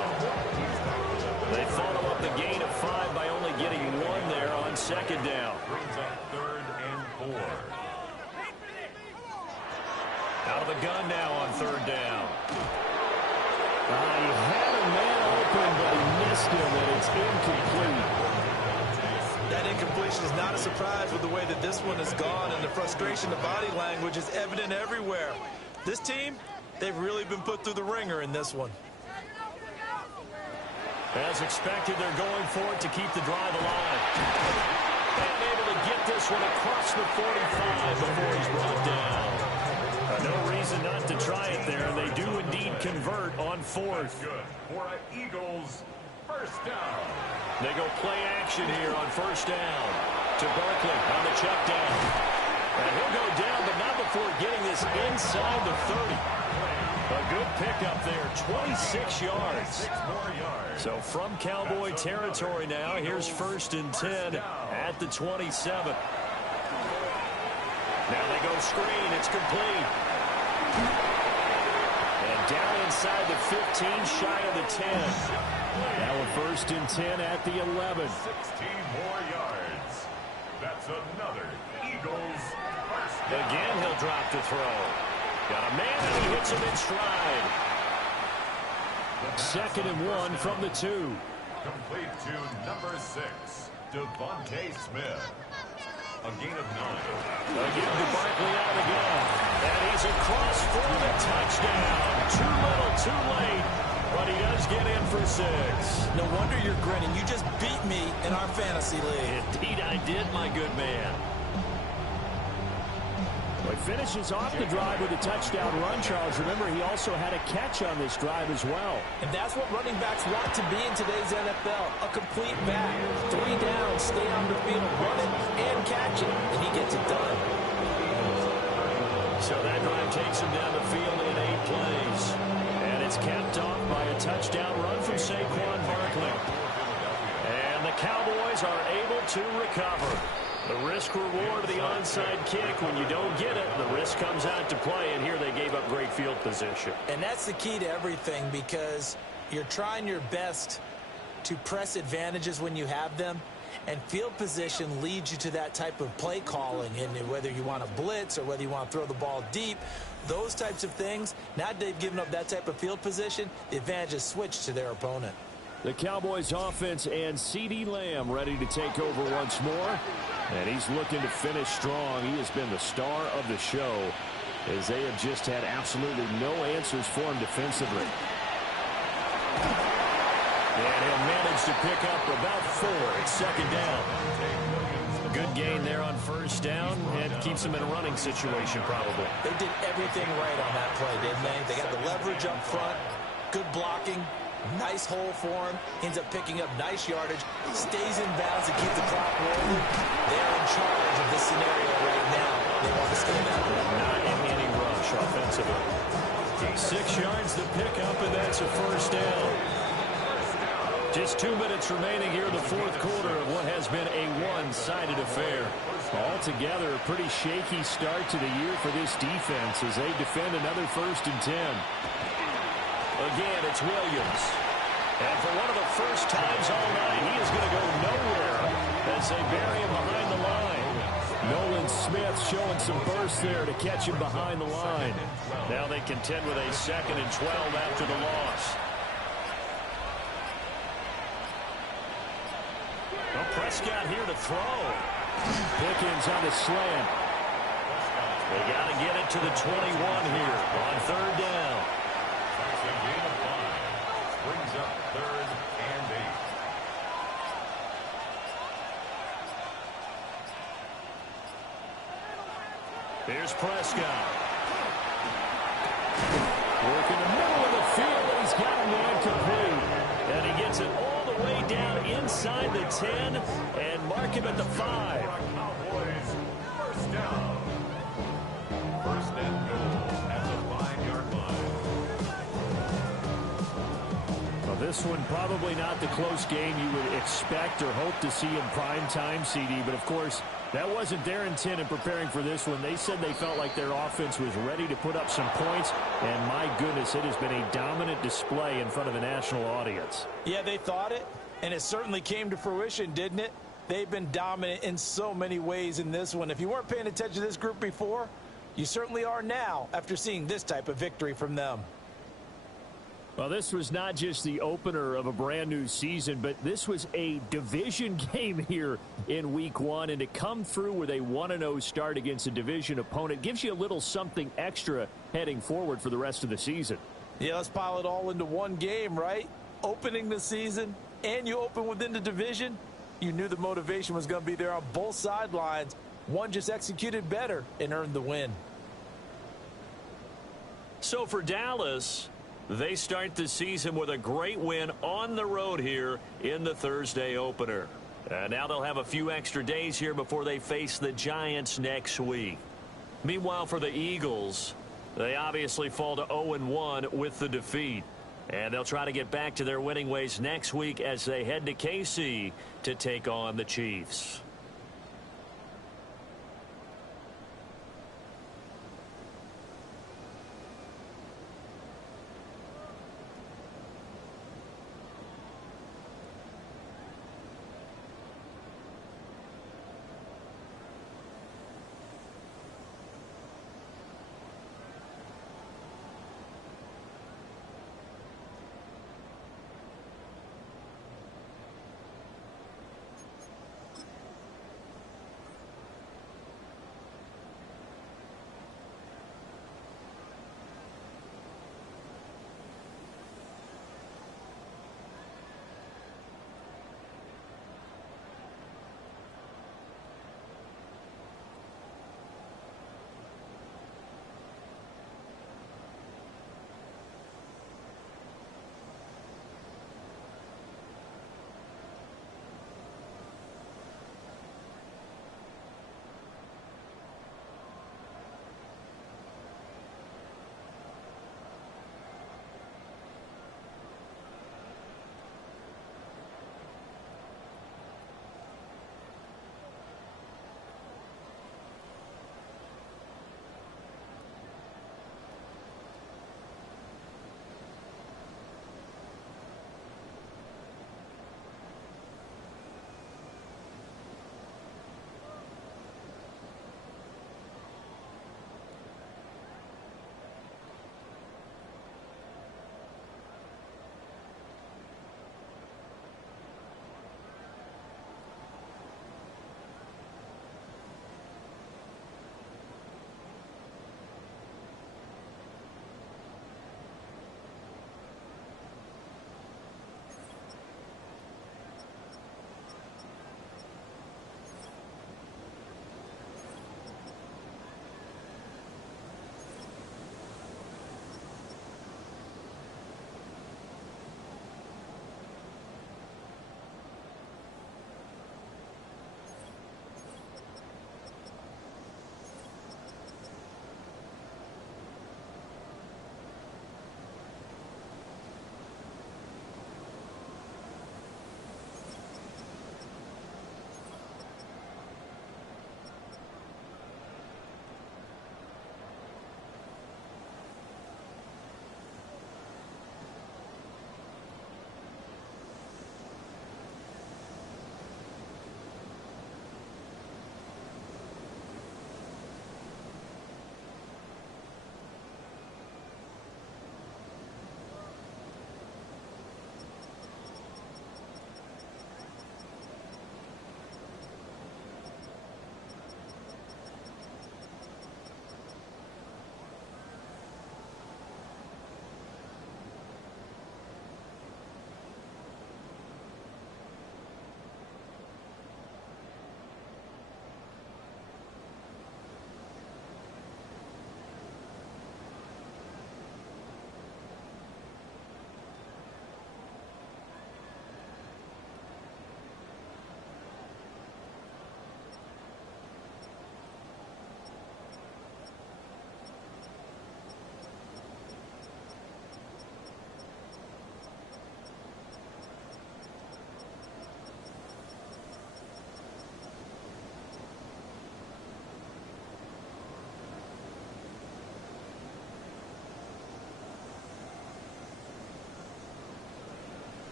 They follow up the gain of 5 by only getting 1 there on 2nd down. Brings up 3rd and 4. Out of the gun now on 3rd down. He had a man open, but he missed him, and it's incomplete. That incompletion is not a surprise with the way that this one has gone, and the frustration, the body language is evident everywhere. This team, they've really been put through the ringer in this one. As expected, they're going for it to keep the drive alive. And able to get this one across the 45 before he's brought down. No reason not to try it there. They do indeed convert on 4th. Good for an Eagles first down. They go play action here on 1st down. To Barkley on the check down. And he'll go down, but not before getting this inside the 30. A good pickup there, 26 yards. 6 more yards. So from Cowboy territory now, here's 1st and 10 at the 27. Now they go screen. It's complete. And down inside the 15, shy of the 10. Now a 1st and 10 at the 11. 16 more yards. That's another Eagles first down. Again, he'll drop to throw. Got a man, and he hits him in stride. 2nd and 1 from the 2. Complete to number 6, Devontae Smith. A gain of 9. Again to Barkley out of the gun. And he's across for the touchdown. Too little, too late. But he does get in for 6. No wonder you're grinning. You just beat me in our fantasy league. Indeed I did, my good man. Well, he finishes off the drive with a touchdown run, Charles. Remember, he also had a catch on this drive as well. And that's what running backs want to be in today's NFL. A complete back. 3 down, stay on the field, run it, and catch it. And he gets it done. So that drive takes him down the field in 8 plays. And it's capped off by a touchdown run from Saquon Barkley. And the Cowboys are able to recover. The risk-reward of the onside kick, when you don't get it, the risk comes out to play, and here they gave up great field position. And that's the key to everything, because you're trying your best to press advantages when you have them, and field position leads you to that type of play calling, and whether you want to blitz or whether you want to throw the ball deep, those types of things, now that they've given up that type of field position, the advantage is switched to their opponent. The Cowboys offense and CeeDee Lamb ready to take over once more. And he's looking to finish strong. He has been the star of the show, as they have just had absolutely no answers for him defensively. And he'll manage to pick up about 4 at 2nd down. A good gain there on 1st down, and keeps him in a running situation probably. They did everything right on that play, didn't they? They got the leverage up front, good blocking, nice hole for him, ends up picking up nice yardage, stays in bounds to keep the clock rolling. They're in charge of this scenario right now. They want to stay that way. Not in any rush offensively. 6 yards to pick up, and that's a 1st down. Just 2 minutes remaining here in the 4th quarter of what has been a one-sided affair. Altogether, a pretty shaky start to the year for this defense as they defend another 1st and 10. Again, it's Williams. And for one of the first times all night, he is going to go nowhere as they bury him behind the line. Nolan Smith showing some burst there to catch him behind the line. Now they contend with a 2nd and 12 after the loss. Well, Prescott here to throw. Pickens on the slant. They got to get it to the 21 here on 3rd down. That's a gain of 5. Brings up 3rd and 8. Here's Prescott. Working the middle of the field, and he's got a man complete. And he gets it all the way down inside the 10 and mark him at the 5. Cowboys, first down. First and goal at the 5-yard line. Well, this one probably not the close game you would expect or hope to see in prime time, CD. But, of course, that wasn't their intent in preparing for this one. They said they felt like their offense was ready to put up some points. And, my goodness, it has been a dominant display in front of a national audience. Yeah, they thought it, and it certainly came to fruition, didn't it? They've been dominant in so many ways in this one. If you weren't paying attention to this group before, you certainly are now after seeing this type of victory from them. Well, this was not just the opener of a brand new season, but this was a division game here in week 1. And to come through with a 1-0 start against a division opponent gives you a little something extra heading forward for the rest of the season. Yeah, let's pile it all into one game, right? Opening the season, and you open within the division. You knew the motivation was going to be there on both sidelines. One just executed better and earned the win. So for Dallas, they start the season with a great win on the road here in the Thursday opener. Now they'll have a few extra days here before they face the Giants next week. Meanwhile, for the Eagles, they obviously fall to 0-1 with the defeat. And they'll try to get back to their winning ways next week as they head to KC to take on the Chiefs.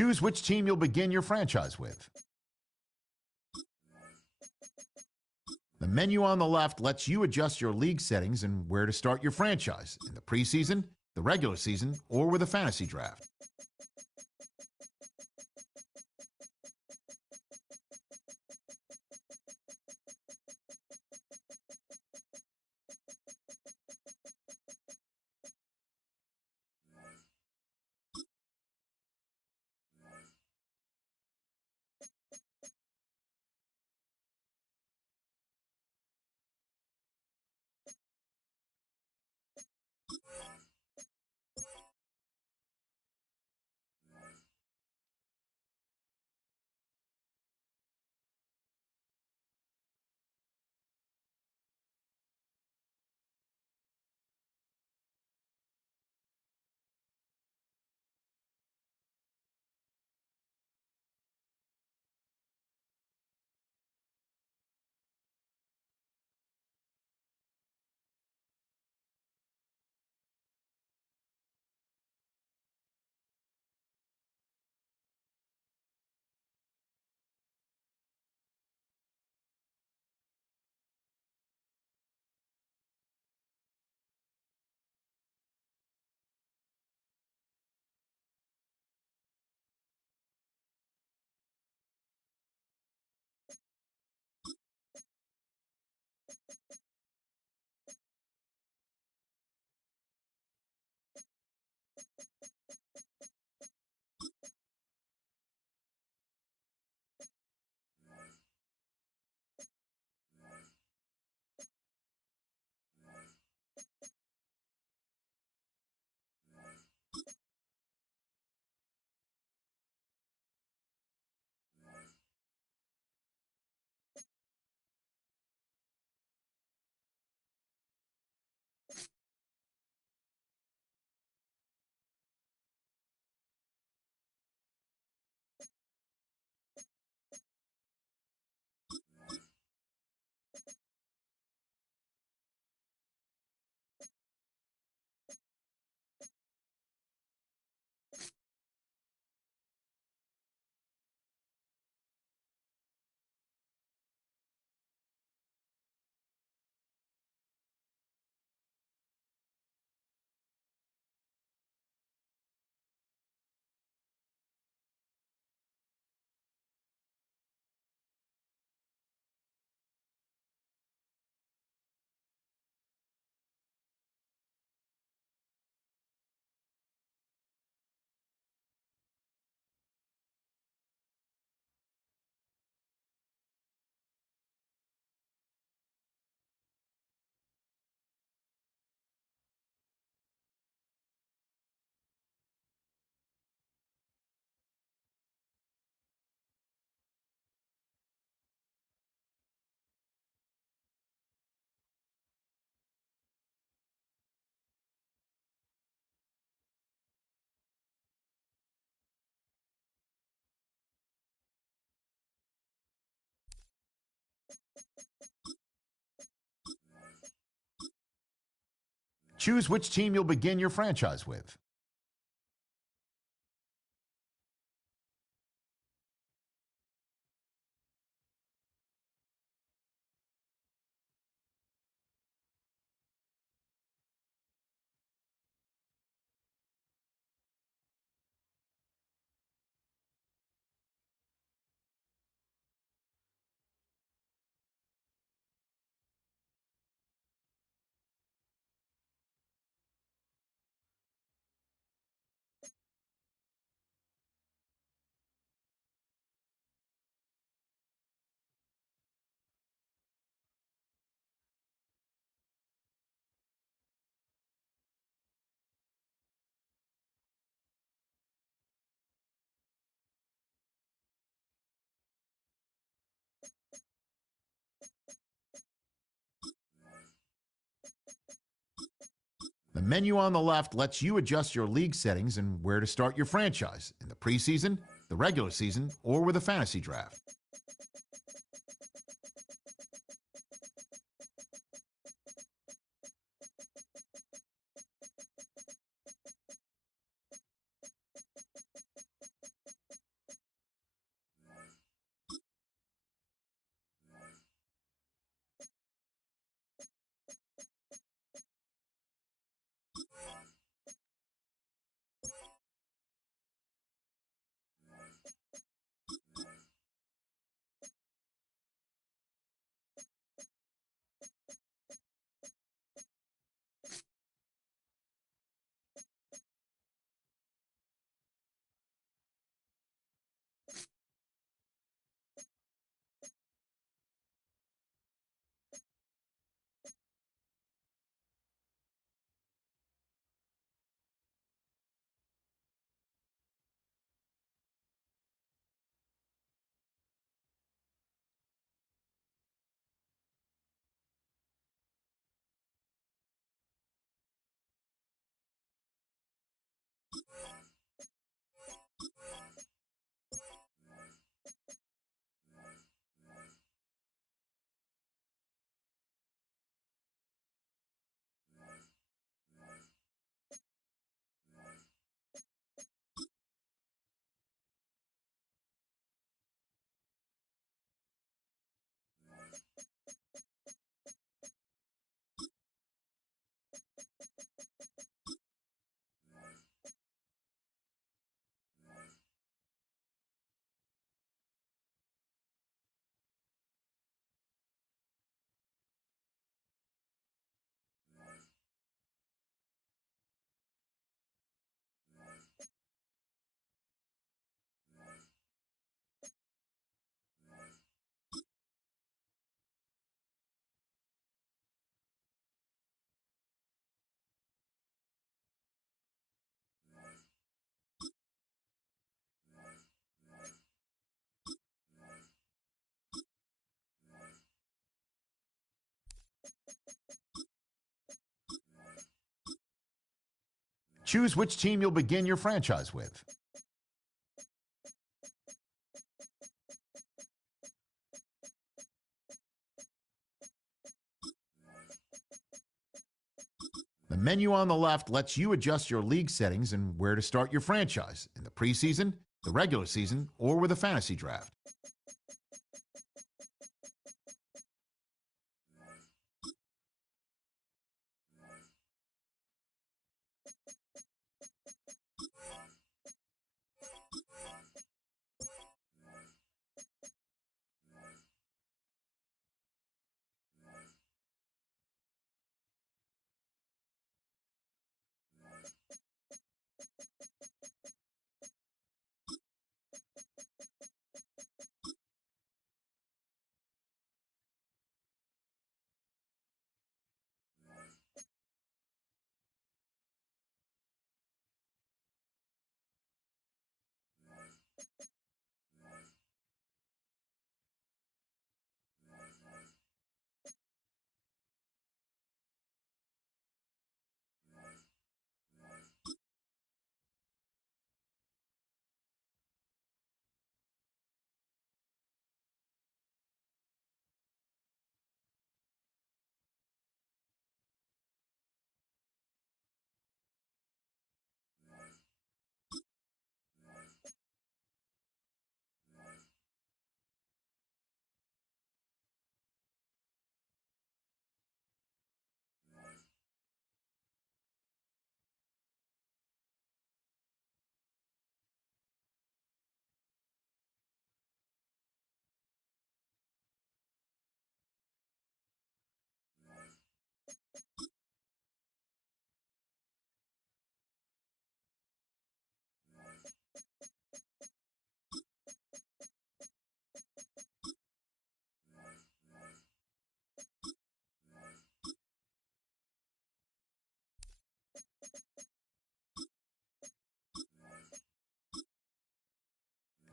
Choose which team you'll begin your franchise with. The menu on the left lets you adjust your league settings and where to start your franchise in the preseason, the regular season, or with a fantasy draft. Choose which team you'll begin your franchise with. The menu on the left lets you adjust your league settings and where to start your franchise in the preseason, the regular season, or with a fantasy draft. Choose which team you'll begin your franchise with. The menu on the left lets you adjust your league settings and where to start your franchise in the preseason, the regular season, or with a fantasy draft.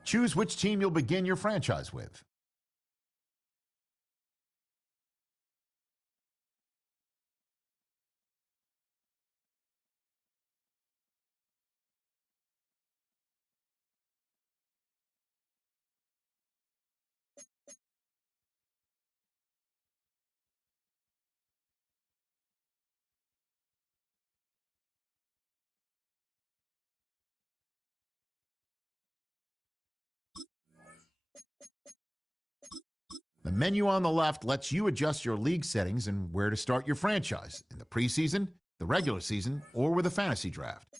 Choose which team you'll begin your franchise with. The menu on the left lets you adjust your league settings and where to start your franchise in the preseason, the regular season, or with a fantasy draft.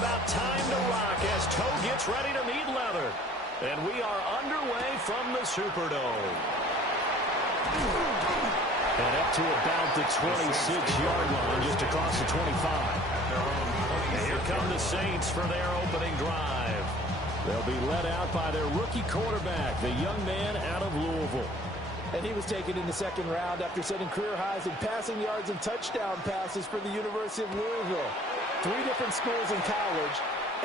about time to rock as Toe gets ready to meet leather. And we are underway from the Superdome. And up to about the 26-yard line, just across the 25. And here come the Saints for their opening drive. They'll be led out by their rookie quarterback, the young man out of Louisville. And he was taken in the second round after setting career highs in passing yards and touchdown passes for the University of Louisville. 3 different schools in college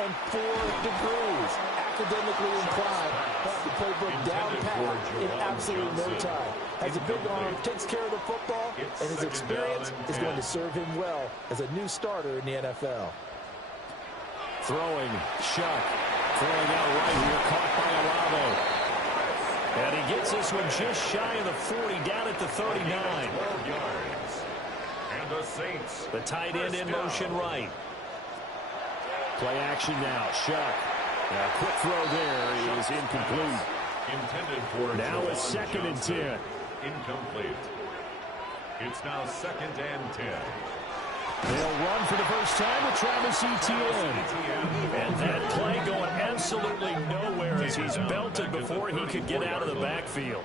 and 4 degrees. Academically inclined, has the playbook down pat in absolutely no time. Has a big arm, takes care of the football, and his experience is going to serve him well as a new starter in the NFL. Throwing, Shuck. Throwing out right here, caught by Olave. And he gets this one just shy of the 40, down at the 39. 12 yards. And the Saints. The tight end in motion right. Play action now, Shuck. Now, quick throw there is incomplete. Intended for now a 2nd and 10. Incomplete. It's now 2nd and 10. They'll run for the first time with Travis Etienne. And that play going absolutely nowhere as he's belted before he could get out of the backfield.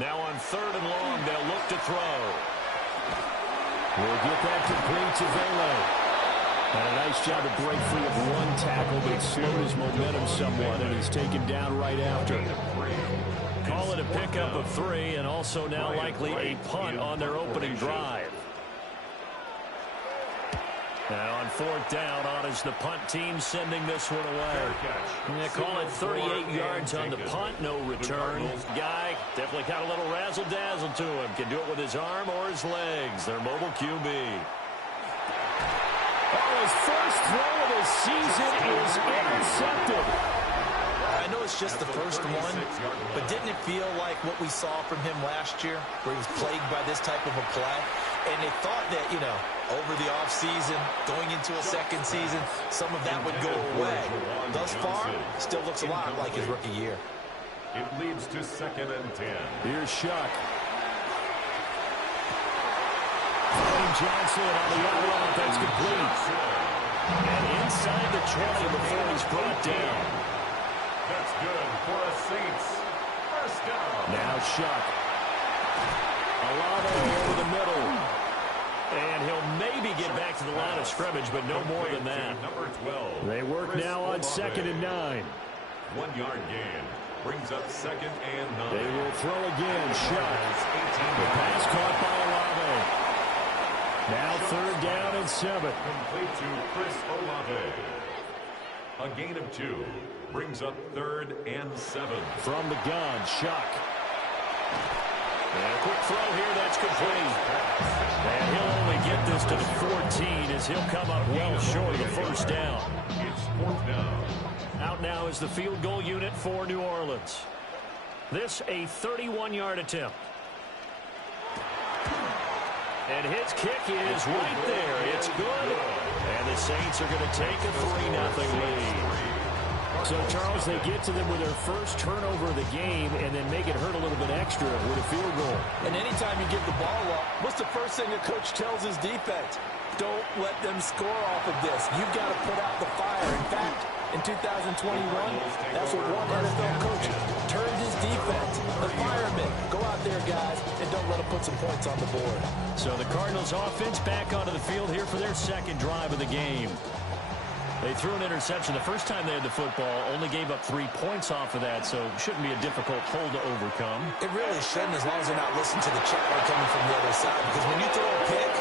Now on 3rd and long, they'll look to throw. We'll get that complete to Velo. And a nice job to break free of one tackle, but slowed his momentum somewhat, and he's taken down right after. Call it a pickup of 3, and also now likely a punt on their opening drive. Now on 4th down, on is the punt team sending this one away. And they call it 38 yards on the punt, no return. Guy definitely got a little razzle-dazzle to him. Can do it with his arm or his legs. Their mobile QB. Oh, his first throw of the season is intercepted. I know it's just the first one, but didn't it feel like what we saw from him last year, where he was plagued by this type of a play? And they thought that, you know, over the offseason, going into a second season, some of that would go away. Thus far, still looks a lot like his rookie year. It leads to 2nd and 10. Here's Shuck. Johnson on the other off, that's complete. And inside the 20 before he's brought down. That's good for a Saints. First down. Now Shuck. Olave over the middle. And he'll maybe get back to the line of scrimmage, but no more than that. Number 12. They work now on 2nd and 9. 1 yard gain. Brings up 2nd and 9. They will throw again. Shuck. The pass caught by Olave. Now 3rd down and 7. Complete to Chris Olave. A gain of 2. Brings up 3rd and 7. From the gun, Shuck. And a quick throw here, that's complete. And he'll only get this to the 14 as he'll come up well short of the first down. It's 4th down. Out now is the field goal unit for New Orleans. This a 31-yard attempt. And his kick is right there. It's good. And the Saints are going to take a 3-0 lead. So, Charles, they get to them with their first turnover of the game and then make it hurt a little bit extra with a field goal. And anytime you give the ball up, what's the first thing a coach tells his defense? Don't let them score off of this. You've got to put out the fire. In fact, in 2021, that's what one NFL coach turned his defense. The firemen. Go out there, guys, and don't let them put some points on the board. So the Cardinals offense back onto the field here for their 2nd drive of the game. They threw an interception the first time they had the football, only gave up 3 points off of that, so shouldn't be a difficult hole to overcome. It really shouldn't, as long as they're not listening to the chatter coming from the other side, because when you throw a pick,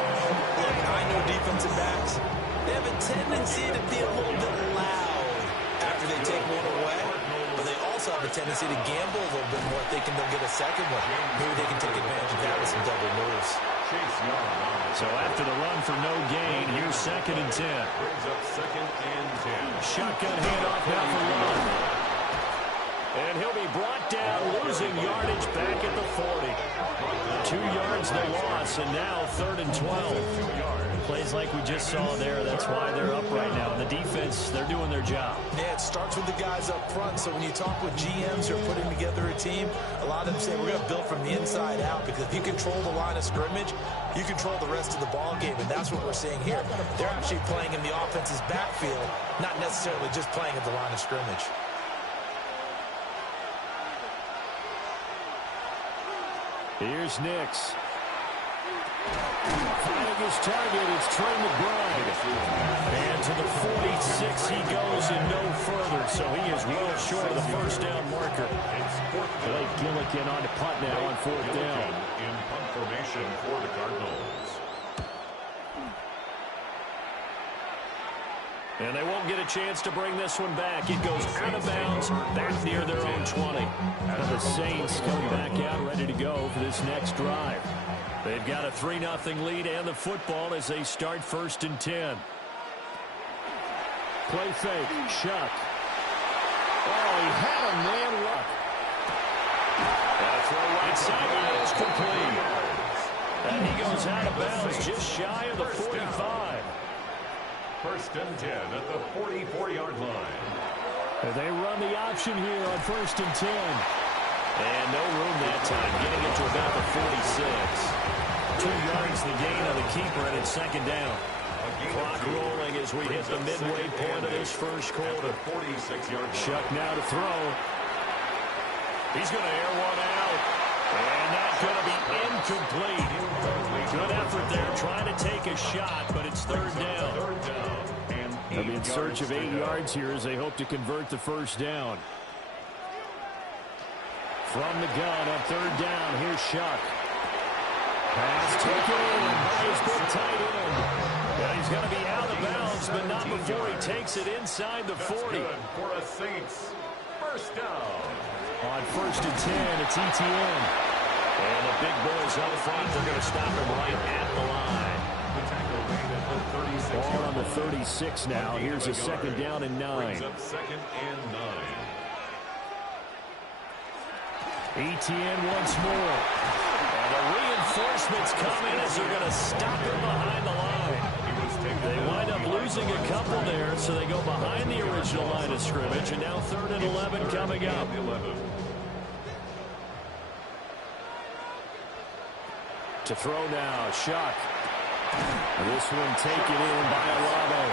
look, I know defensive backs, they have a tendency to be a little bit loud after they take one away, but they also have a tendency to gamble a little bit more, thinking they'll get a second one. Maybe they can take advantage of that with some double moves. So after the run for no gain, here's 2nd and 10. Brings up 2nd and 10. Shotgun handoff now for Love. And he'll be brought down, losing yardage back at the 40. 2 yards the loss, and now 3rd and 12. Plays like we just saw there. That's why they're up right now. And the defense, they're doing their job. Yeah, it starts with the guys up front. So when you talk with GMs who are putting together a team, a lot of them say we're going to build from the inside out, because if you control the line of scrimmage, you control the rest of the ball game, and that's what we're seeing here. They're actually playing in the offense's backfield, not necessarily just playing at the line of scrimmage. Here's Nix. Finding his target, it's Trey McBride. And to the 46 he goes and no further, so he is well short of the first down marker. Blake Gillikin on to punt now on 4th down. In punt formation for the Cardinals. And they won't get a chance to bring this one back. It goes out of bounds, back near their own 20. And the Saints come back out ready to go for this next drive. They've got a 3-0 lead and the football as they start 1st and 10. Play fake, Shuck. Oh, he had a man ruck. That's right sideline is complete. And he goes out of bounds just shy of the 45. 1st and 10 at the 44-yard line. And they run the option here on 1st and 10. And no room that time, getting it to about the 46. 2 yards the gain on the keeper, and it's 2nd down. Clock rolling as we hit the midway point of this first quarter. 46-yard line. Shuck now to throw. He's going to air one out. And that's going to be incomplete. Good effort there, trying to take a shot, but it's 3rd down. They'll be in search of 8 yards here as they hope to convert the 1st down. From the gun on 3rd down, here's Shuck. Pass taken in by his big tight end. And he's going to be out of bounds, but not before he takes it inside the 40. For a Saints 1st down. On 1st and 10, it's ETN. And the big boys up front, they're going to stop him right at the line. The tackle made at the 36. Ball on the 36 now. Here's a 2nd down and 9. Brings up 2nd and 9. ETN once more. And the reinforcements come in as they're going to stop him behind the line. They wind up losing a couple there, so they go behind the original line of scrimmage, and now 3rd and 11 coming up. To throw now, Shuck. This one taken in by Alavo.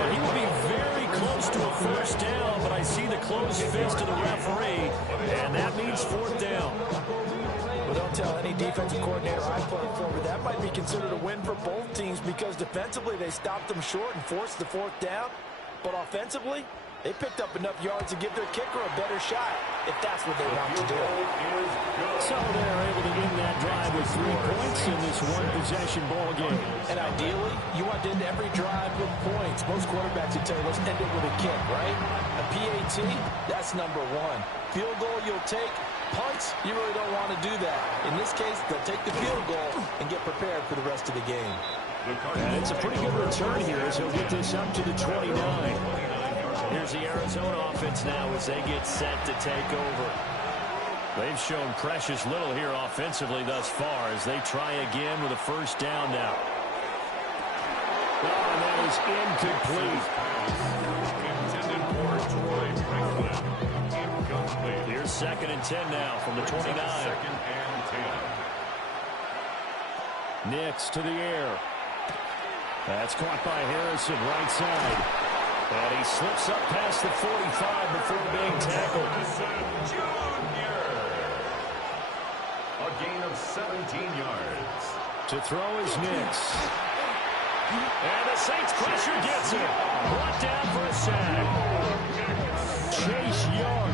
And he will be very close to a 1st down, but I see the closed fist of the referee, and that means 4th down. Well, don't tell any defensive coordinator I played for, but that might be considered a win for both teams, because defensively they stopped them short and forced the 4th down. But offensively, they picked up enough yards to give their kicker a better shot, if that's what they want to do. So they're able to end that drive with 3 points in this one-possession ball game. And ideally, you want to end every drive with points. Most quarterbacks would tell you, let's end it with a kick, right? A PAT, that's number 1. Field goal you'll take. Punts, you really don't want to do that. In this case, they'll take the field goal and get prepared for the rest of the game. And it's a pretty good return here as he'll get this up to the 29. Here's the Arizona offense now as they get set to take over. They've shown precious little here offensively thus far as they try again with a 1st down now. Oh, and that is incomplete. Intended for Troy Franklin. Incomplete. Here's 2nd and 10 now from the 29. 2nd and 10. Nix to the air. That's caught by Harrison, right side. And he slips up past the 45 before being tackled. Junior. A gain of 17 yards. To throw is Nix. And the Saints pressure gets him. Brought down for a sack. Chase Young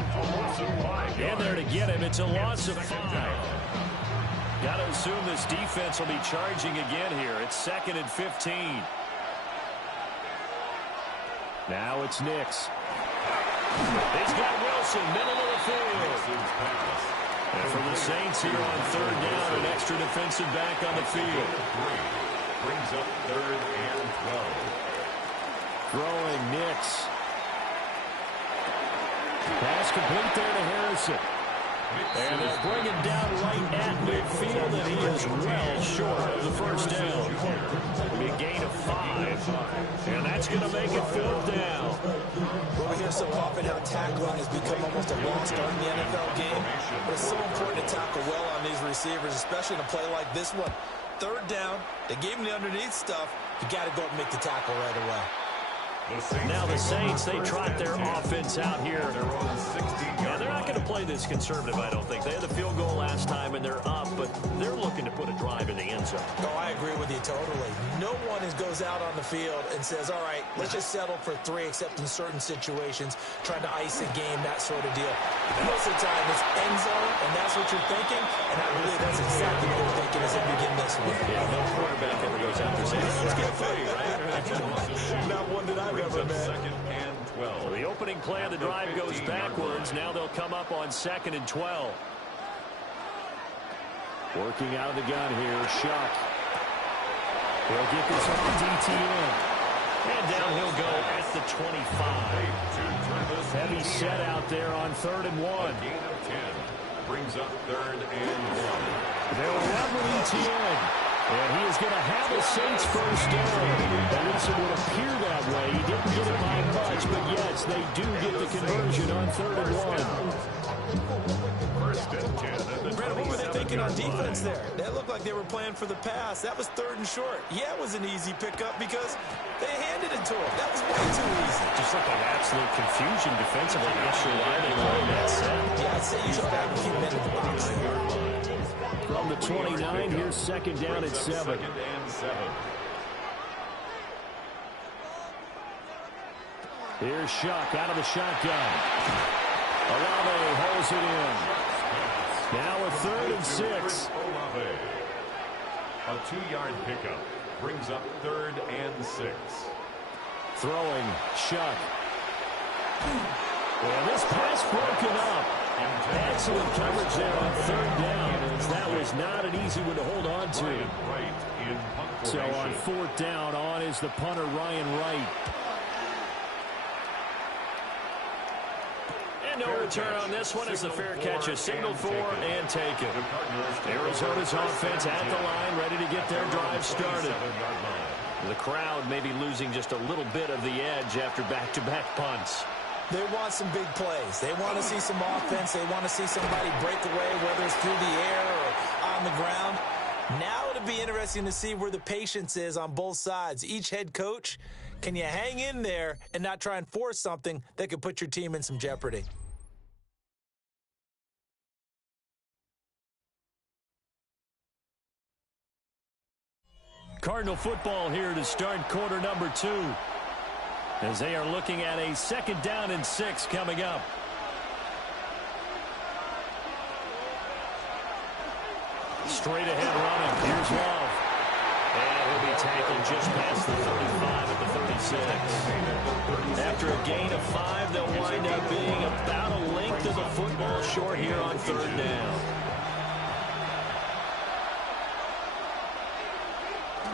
in there to get him. It's a loss of 5. Got to assume this defense will be charging again here. It's 2nd and 15. Now it's Nix. He's got Wilson, middle of the field. And for the Saints here on 3rd down, an extra defensive back on the field. Brings up 3rd and 12. Throwing Nix. Pass complete there to Harrison. And they'll bring him down right at midfield, and he is well short of the first down. It'll be a gain of 5, and that's going to make it 4th down. Well, we hear so often how tackling has become almost a lost art in the NFL game, but it's so important to tackle well on these receivers, especially in a play like this one. 3rd down, they gave him the underneath stuff. You got to go up and make the tackle right away. Now the Saints, they trot their offense out here. Yeah, they're not going to play this conservative, I don't think. They had the field goal last time, and they're up, but they're looking to put a drive in the end zone. Oh, I agree with you totally. No one goes out on the field and says, all right, let's just settle for 3, except in certain situations, trying to ice a game, that sort of deal. Most of the time, it's end zone, and that's what you're thinking, and I believe that's exactly what they're thinking as they begin this one. Yeah, no quarterback ever goes out there saying, let's get free, right? Not one that I've ever met. 2nd and 12. So the opening play of the drive goes backwards. Now they'll come up on 2nd and 12. Working out of the gun here, Shuck. He'll get this on DTN. And down he'll go at the 25. Heavy set out there on 3rd and 1. Gain of 10. Brings up 3rd and 1. They'll level ETN. And he is going to have the Saints first down. At least it would appear that way. He didn't get it by much, but yes, they do get the conversion on 3rd and 1. 1st and 10 at the Brad, what were they thinking on defense there? That looked like they were playing for the pass. That was 3rd and short. Yeah, it was an easy pickup because they handed it to him. That was way too easy. Just looked like absolute confusion defensively. Not sure why they won that set. Yeah, I'd say you should back a few men in the box. From the 29, here's 2nd down at 7. 2nd and 7. Here's Shuck out of the shotgun. Olave holds it in. Now a 3rd and 6. Olave. A 2-yard pickup brings up 3rd and 6. Throwing, Shuck. And this pass broken up. Excellent coverage there on 3rd down, as that was not an easy one to hold on to. So on 4th down, on is the punter, Ryan Wright. And no return on this one as the fair catch is signaled for and taken. Arizona's offense at the line, ready to get their drive started. The crowd may be losing just a little bit of the edge after back-to-back punts. They want some big plays. They want to see some offense. They want to see somebody break away, whether it's through the air or on the ground. Now it'll be interesting to see where the patience is on both sides. Each head coach, can you hang in there and not try and force something that could put your team in some jeopardy? Cardinal football here to start quarter number 2. As they are looking at a 2nd down and 6 coming up. Straight ahead running. Here's Love. And he'll be tackled just past the 35 at the 36. After a gain of 5, they'll wind up being about a length of the football short here on 3rd down.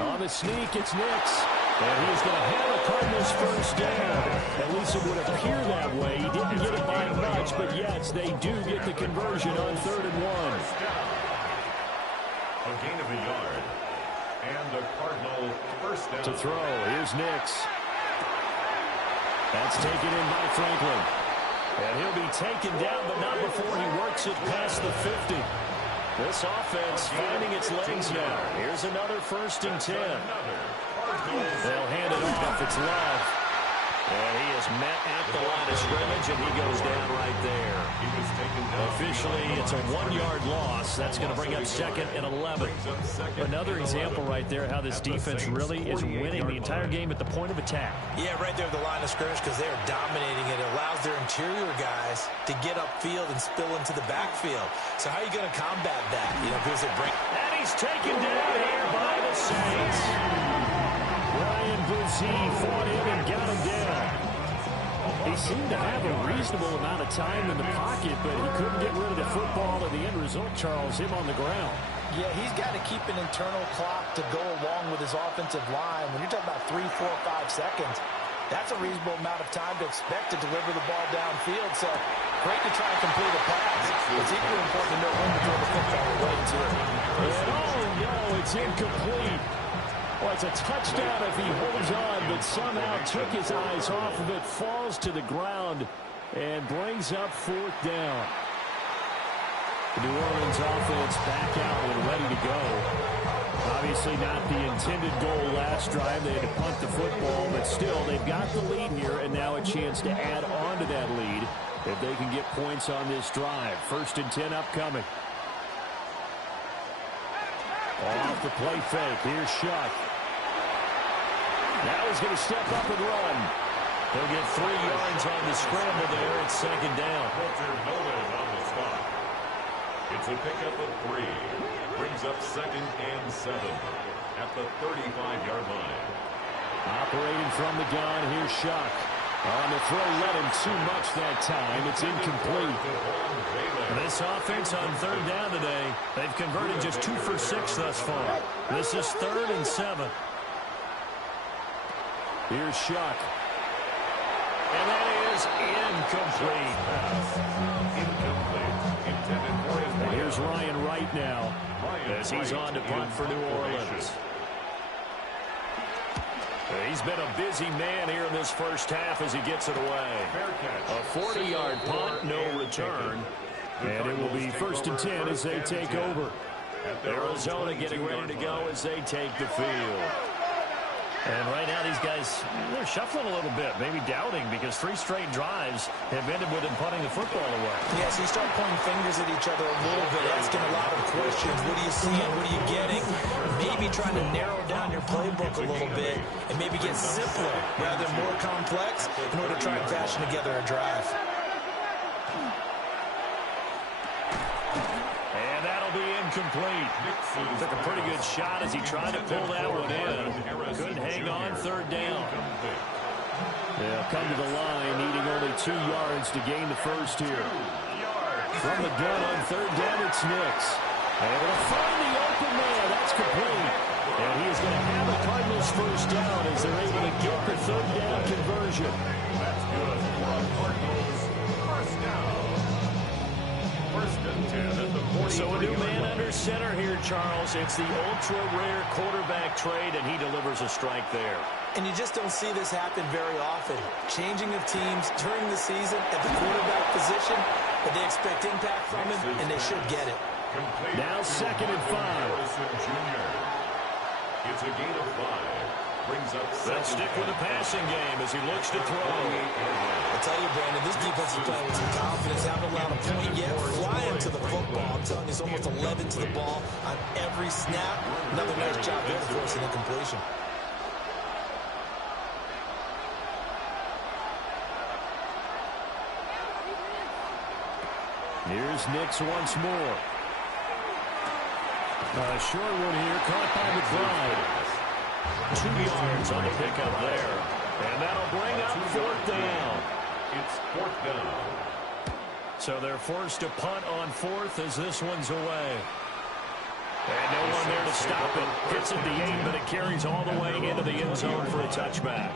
On the sneak, it's Nix. And he's going to have a Cardinals first down. At least it would appear that way. He didn't get it by much, but yes, they do get the conversion on 3rd and 1. A gain of a yard. And a Cardinal first down. To throw, here's Nix. That's taken in by Franklin. And he'll be taken down, but not before he works it past the 50. This offense finding its legs now. Here's another 1st and 10. They'll hand it off. It's Love. And he is met at the line of scrimmage, and he goes down right there. Officially, it's a 1-yard loss. That's going to bring up 2nd and 11. Another example right there how this defense really is winning the entire game at the point of attack. Yeah, right there at the line of scrimmage because they are dominating it. It allows their interior guys to get upfield and spill into the backfield. So how are you going to combat that? You know, because it brings... And he's taken down here by the Saints. Ryan Brzee fought in and got him down. He seemed to have a reasonable amount of time in the pocket, but he couldn't get rid of the football, and the end result, Charles, him on the ground. Yeah, he's got to keep an internal clock to go along with his offensive line. When you're talking about 3, 4, 5 seconds, That's a reasonable amount of time to expect to deliver the ball downfield. So great to try and complete a pass. It's equally important to know when to throw the football away, too. And oh, no, it's incomplete. Well, it's a touchdown if he holds on, but somehow took his eyes off of it, falls to the ground, and brings up 4th down. The New Orleans offense back out and ready to go. Obviously not the intended goal last drive. They had to punt the football, but still, they've got the lead here, and now a chance to add on to that lead if they can get points on this drive. 1st and 10 upcoming. Off the play fake. Here's Shuck. Now he's going to step up and run. He'll get 3 yards on the scramble there. It's 2nd down. On the spot. It's a pickup of 3. Brings up 2nd and 7 at the 35-yard line. Operating from the gun, here's Shuck. On the throw, led him too much that time. It's incomplete. This offense on 3rd down today, they've converted just 2 for 6 thus far. This is 3rd and 7. Here's Shuck. And that is incomplete. And here's Ryan Wright now as he's on to punt for New Orleans. He's been a busy man here in this first half as he gets it away. A 40-yard punt, no return. And it will be 1st and 10 as they take over. Arizona getting ready to go as they take the field. And right now these guys, they're shuffling a little bit, maybe doubting, because 3 straight drives have ended with them punting the football away. Yeah, so you start pointing fingers at each other a little bit, asking a lot of questions. What are you seeing? What are you getting? Maybe trying to narrow down your playbook a little bit and maybe get simpler rather than more complex in order to try and fashion together a drive. And that'll be incomplete. Took a pretty good shot as he tried to pull that one in. Couldn't hang on 3rd down. They'll come to the line, needing only 2 yards to gain the first here. From the gun on 3rd down, it's Nix. Able to find the open man. That's complete. And he is going to have the Cardinals first down as they're able to get the 3rd down conversion. That's good for a Cardinals first down. 1st and 10 at the 40. So a new man under center here, Charles. It's the ultra-rare quarterback trade, and he delivers a strike there. And you just don't see this happen very often. Changing of teams during the season at the quarterback position, but they expect impact from him, and they should get it. Now 2nd and 5. It's a gain of 5. Brings up They'll stick with the passing game as he looks to throw. I'll tell you, Brandon, this defense is playing with some confidence. Haven't allowed a point yet. Flying to the football. I'm telling you, it's almost 11 to the ball on every snap. Another nice job there forcing incompletion. Here's Nix once more. A short one here, caught by McBride. 2 yards on the pickup there. And that'll bring up 4th down. It's 4th down. So they're forced to punt on 4th as this one's away. And no one there to stop it. Hits at the 8, but it carries all the way into the end zone for a touchback.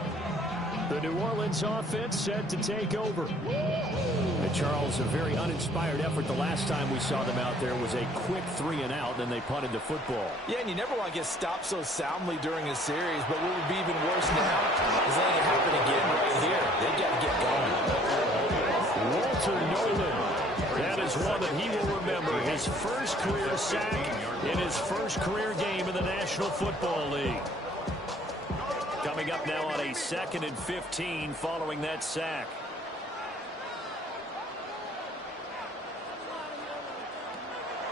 The New Orleans offense set to take over. And Charles, a very uninspired effort the last time we saw them out there was a quick 3 and out, then they punted the football. Yeah, and you never want to get stopped so soundly during a series, but what would be even worse now is letting it happen again right here. They've got to get going. Walter Nolan. That is one that he will remember. His first career sack in his first career game in the National Football League. Coming up now on a 2nd and 15 following that sack.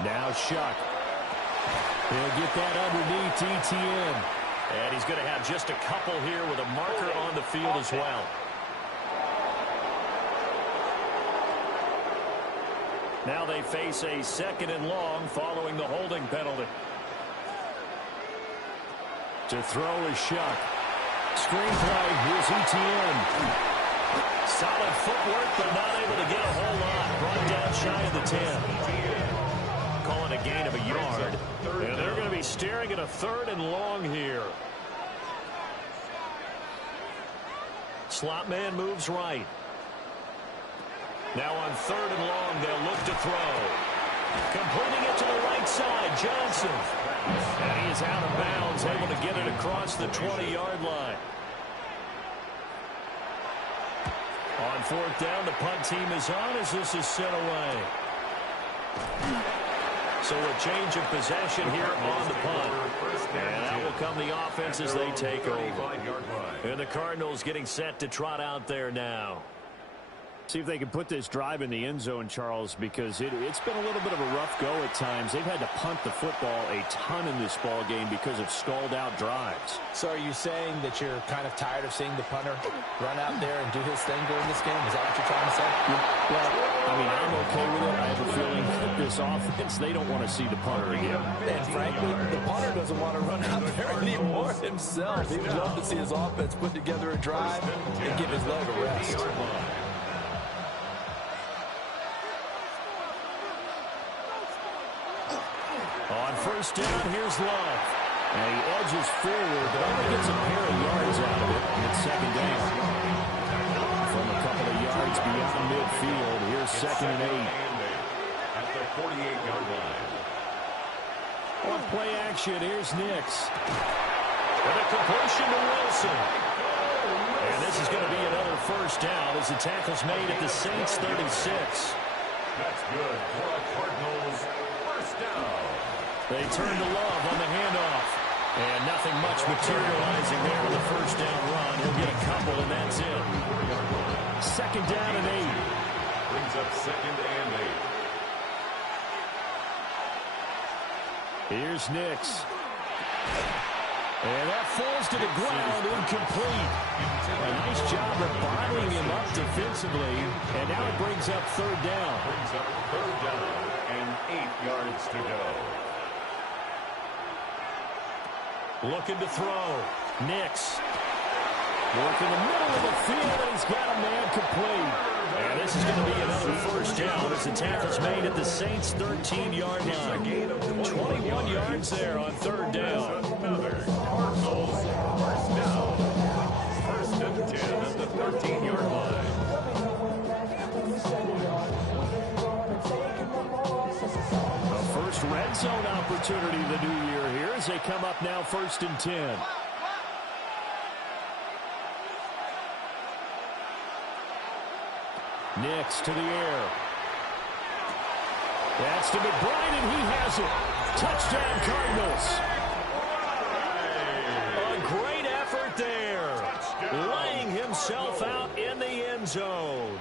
Now Shuck. He'll get that underneath ETN. And he's going to have just a couple here with a marker on the field as well. Now they face a 2nd and long following the holding penalty. To throw is Shuck. Screenplay, here's ETN. Solid footwork, but not able to get a whole lot. Brought down shy of the 10. Calling a gain of a yard. And they're going to be staring at a 3rd and long here. Slot man moves right. Now on 3rd and long, they'll look to throw. Completing it to the right side, Johnson. And he is out of bounds, able to get it across the 20-yard line. On 4th down, the punt team is on as this is sent away. So a change of possession here on the punt. And that will come the offense as they take over. And the Cardinals getting set to trot out there now. See if they can put this drive in the end zone, Charles, because it's been a little bit of a rough go at times. They've had to punt the football a ton in this ball game because of stalled-out drives. So are you saying that you're kind of tired of seeing the punter run out there and do his thing during this game? Is that what you're trying to say? Well, I mean, I'm okay with it. I have a feeling that this offense, they don't want to see the punter again. And frankly, the punter doesn't want to run out there anymore himself. He would love to see his offense put together a drive and give his leg a rest. On 1st down, here's Love. And he edges forward, but only gets a pair of yards out of it. And it's 2nd down. From a couple of yards beyond midfield, here's 2nd and 8. At the 48-yard line. On play action, here's Nix. And a completion to Wilson. And this is going to be another 1st down as the tackle's made at the Saints' 36. That's good for a Cardinals 1st down. They turn to Love on the handoff. And nothing much materializing there on the 1st down run. He'll get a couple, and that's it. 2nd down and 8. Brings up 2nd and 8. Here's Nix. And that falls to the ground, incomplete. A nice job of bottling him up defensively. And now it brings up 3rd down. Brings up 3rd down and 8 yards to go. Looking to throw. Nix. Working the middle of the field, and he's got a man complete. And this is going to be another 1st down as the tackle's made at the Saints' 13-yard line. 21 yards there on 3rd down. Another Cardinals 1st down. 1st and 10 at the 13-yard line. The first red zone opportunity of the new year here as they come up now 1st and 10. Nix to the air. That's to McBride, and he has it. Touchdown, Cardinals. A great effort there. Laying himself out in the end zone.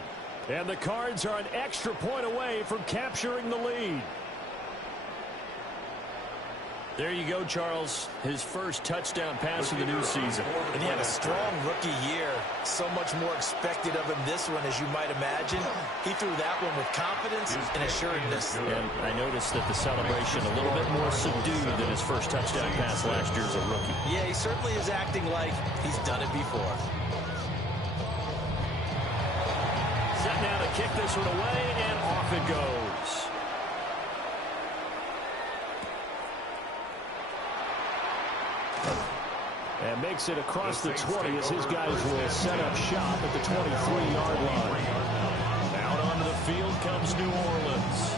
And the Cards are an extra point away from capturing the lead. There you go, Charles. His first touchdown pass of the new season. And he had a strong rookie year. So much more expected of him this one, as you might imagine. He threw that one with confidence and assuredness. And I noticed that the celebration a little bit more subdued than his first touchdown pass last year as a rookie. Yeah, he certainly is acting like he's done it before. Set now to kick this one away, and off it goes. And makes it across the 20 as his guys will set up shop at the 23-yard line. Out onto the field comes New Orleans.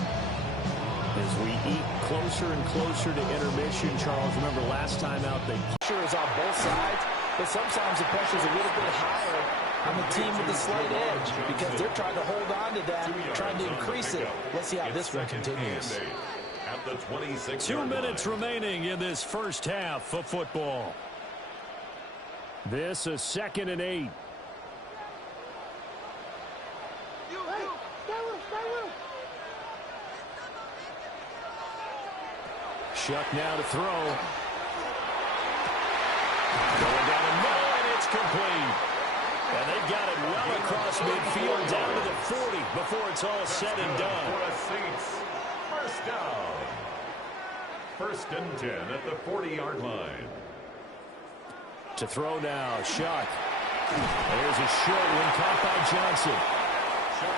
As we eat closer and closer to intermission, Charles, remember last time out they... Pressure is on both sides, but sometimes the pressure is a little bit higher on the team with the slight edge because they're trying to hold on to that, trying to increase it. Let's see how this one continues. At the 26 2 minutes remaining in this first half of football. This is 2nd and 8. Shuck now to throw. Going down the middle, and it's complete. And they've got it well across midfield down to the 40 before it's all said and done. For the Saints, 1st down. 1st and 10 at the 40-yard line. To throw now, Shuck. There's a short one caught by Johnson.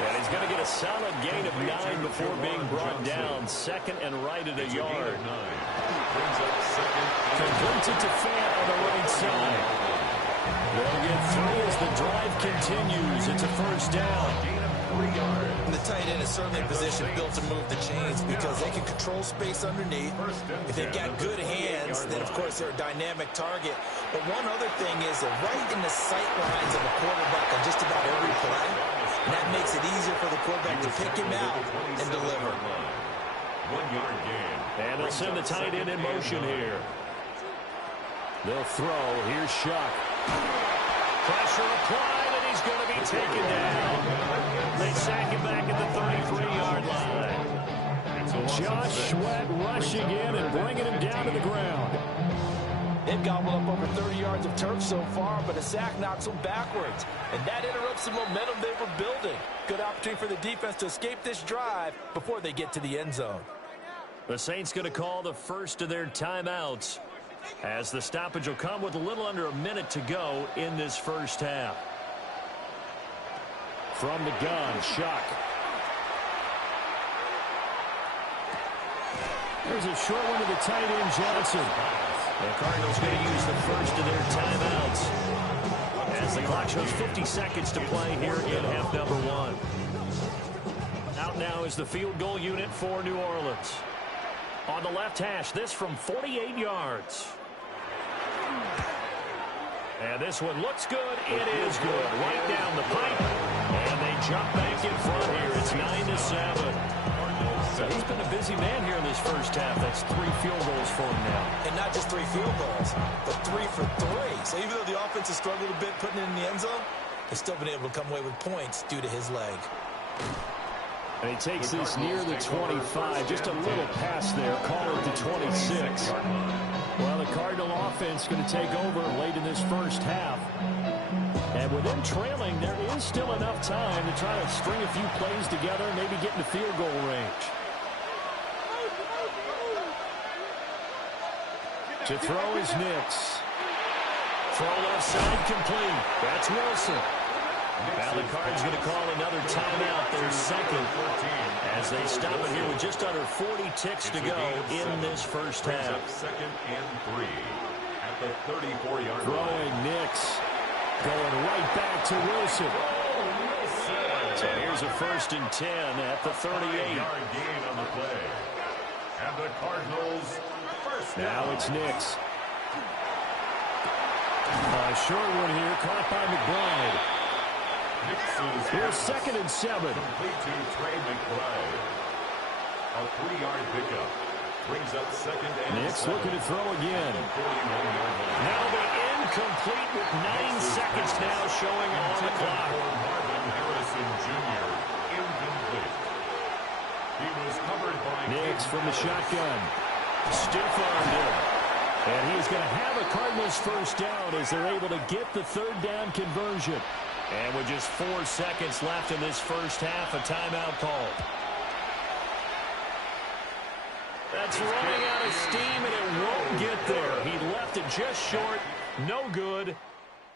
And he's going to get a solid gain of 9 before being brought down. 2nd and right at a yard. Brings up 2nd. Completes it to Fant on the right side. They'll get 3 as the drive continues. It's a first down. And the tight end is certainly a position built to move the chains because they can control space underneath. If they've got good hands, then, of course, they're a dynamic target. But one other thing is they're right in the sight lines of a quarterback on just about every play. And that makes it easier for the quarterback to pick him out and deliver. 1-yard gain. And they'll send the tight end in motion here. They'll throw. Here's Shuck. Pressure applied, and he's going to be taken down. They sack him back at the 33-yard line. Josh Sweat rushing in and bringing him down to the ground. They've gobbled up over 30 yards of turf so far, but a sack knocks them backwards. And that interrupts the momentum they were building. Good opportunity for the defense to escape this drive before they get to the end zone. The Saints going to call the first of their timeouts, as the stoppage will come with a little under a minute to go in this first half. From the gun, Shuck. There's a short one to the tight end, Johnson. The Cardinals going to use the first of their timeouts, as the clock shows 50 seconds to play here in half number 1. Out now is the field goal unit for New Orleans. On the left hash, this from 48 yards. And this one looks good. It is good. Right down the pipe. And they jump back in front here. It's 9-7. So he's been a busy man here in this first half. That's 3 field goals for him now. And not just 3 field goals, but 3 for 3. So even though the offense has struggled a bit putting it in the end zone, they've still been able to come away with points due to his leg. And he takes this near the 25. Just a little pass there. Call it the 26. Well, the Cardinal offense going to take over late in this first half. And with them trailing, there is still enough time to try to string a few plays together and maybe get in the field goal range. To throw is Nix. Throw left side complete. That's Wilson. Now the Cards going to call another timeout, their second, as they stop it here with just under 40 ticks to go in this first half. Second and 3 at the 34-yard line. Throwing Nix. Going right back to Wilson. So here's a 1st and 10 at the 38. 5-yard gain on the play. And the Cardinals first down. Now it's Nix. A short one here, caught by McBride. Here's 2nd and 7. Complete to Trey McBride. A 3-yard pickup. Brings up 2nd and Nix 7. looking to throw again. Now the incomplete with 9 seconds now showing on the clock. Marvin Harrison Jr. Incomplete. He was covered by Nix from the shotgun. Stiff-armed him. And he is going to have a Cardinals first down as they're able to get the 3rd down conversion. And with just 4 seconds left in this first half, a timeout called. That's running out of steam, and it won't get there. He left it just short. No good.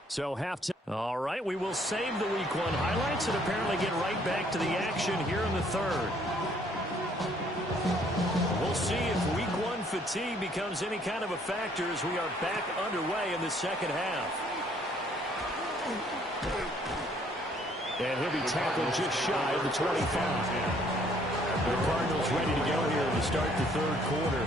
So halftime. All right, we will save the Week 1 highlights and apparently get right back to the action here in the 3rd. We'll see if Week 1 fatigue becomes any kind of a factor as we are back underway in the second half. And he'll be tackled just shy of the 25. The Cardinals ready to go here to start the 3rd quarter.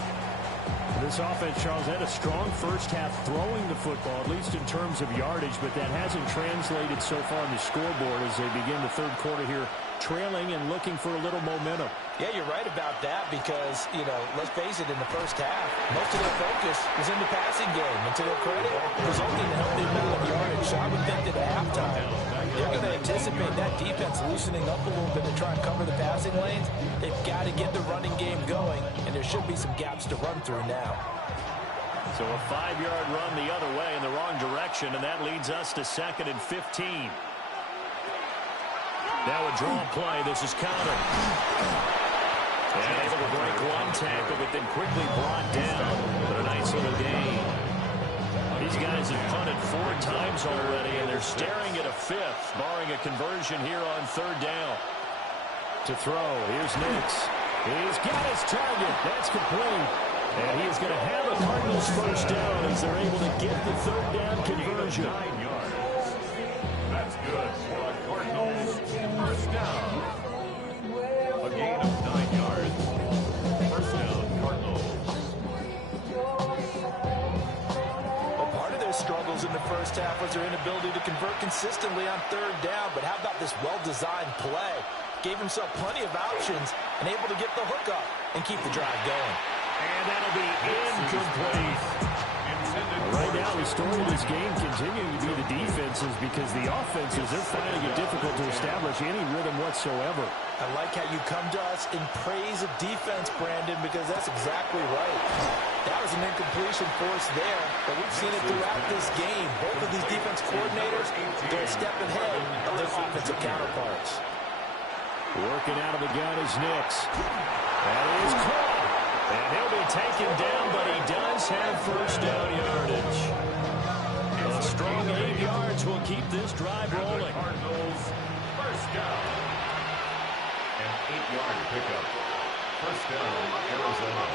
This offense, Charles, had a strong first half throwing the football, at least in terms of yardage, but that hasn't translated so far on the scoreboard as they begin the 3rd quarter here, trailing and looking for a little momentum. Yeah, you're right about that because, let's face it, in the first half, most of their focus was in the passing game. And to their credit, resulting in a healthy amount of yardage. So I would think that at halftime, they're going to anticipate that defense loosening up a little bit to try and cover the passing lanes. They've got to get the running game going, and there should be some gaps to run through now. So a 5-yard run the other way in the wrong direction, and that leads us to 2nd and 15. Now a draw play. This is counted. And able to break 1 tackle, but then quickly brought down. But a nice little gain. These guys have punted 4 times already, and they're staring at a 5th, barring a conversion here on 3rd down. To throw, here's Nix. He's got his target. That's complete. And he is going to have a Cardinals first down as they're able to get the 3rd down conversion. 9 yards. first down. A gain of 9 yards. First down, Cardinals. Well, part of their struggles in the first half was their inability to convert consistently on third down. But how about this well-designed play? Gave himself plenty of options and able to get the hook up and keep the drive going. And that'll be incomplete. Right now, the story of this game continuing to be the defenses, because the offenses, they're finding it difficult to establish any rhythm whatsoever. I like how you come to us in praise of defense, Brandon, because that's exactly right. That was an incompletion force there, but we've seen it throughout this game. Both of these defense coordinators, they're a step ahead of their offensive counterparts. Working out of the gun is Nix. That is caught. And he'll be taken down, but he does have first down yardage. A strong 8 yards will keep this drive rolling. Cardinals, first down. An 8-yard pickup. First down, Arizona.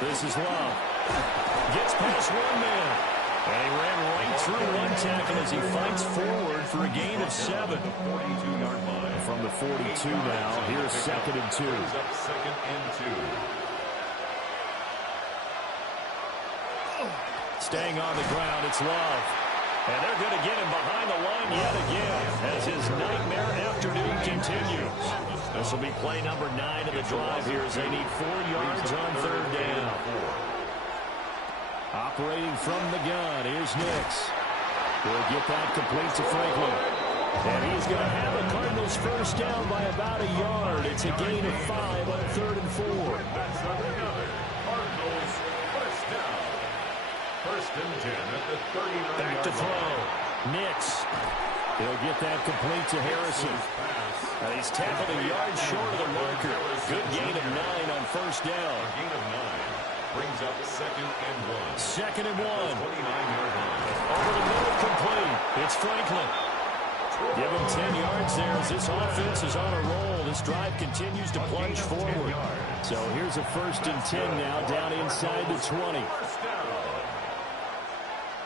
This is Love. Gets past one man. And he ran right through one tackle as he fights forward for a gain of 7. 42-yard line. From the 42 now, here's 2nd and 2. Brings up 2nd and 2. Staying on the ground, it's Love. And they're going to get him behind the line yet again as his nightmare afternoon continues. This will be play number 9 of the drive here as they need 4 yards on third down. Operating from the gun, here's Nix. We'll get that complete to Franklin. And he's going to have the Cardinals first down by about a yard. It's a gain of 5 on 3rd and 4. That's another Cardinals first down. First and 10 at the 39-yard Back to throw. Nix. He'll get that complete to Harrison. And he's tackled a yard short of the marker. Good gain of 9 on first down. A gain of 9 brings up 2nd and 1. 2nd and 1. 29-yard line. Over the middle, complete. It's Franklin. Give him 10 yards there as this offense is on a roll. This drive continues to plunge forward. So here's a 1st and 10 now down inside the 20. First down.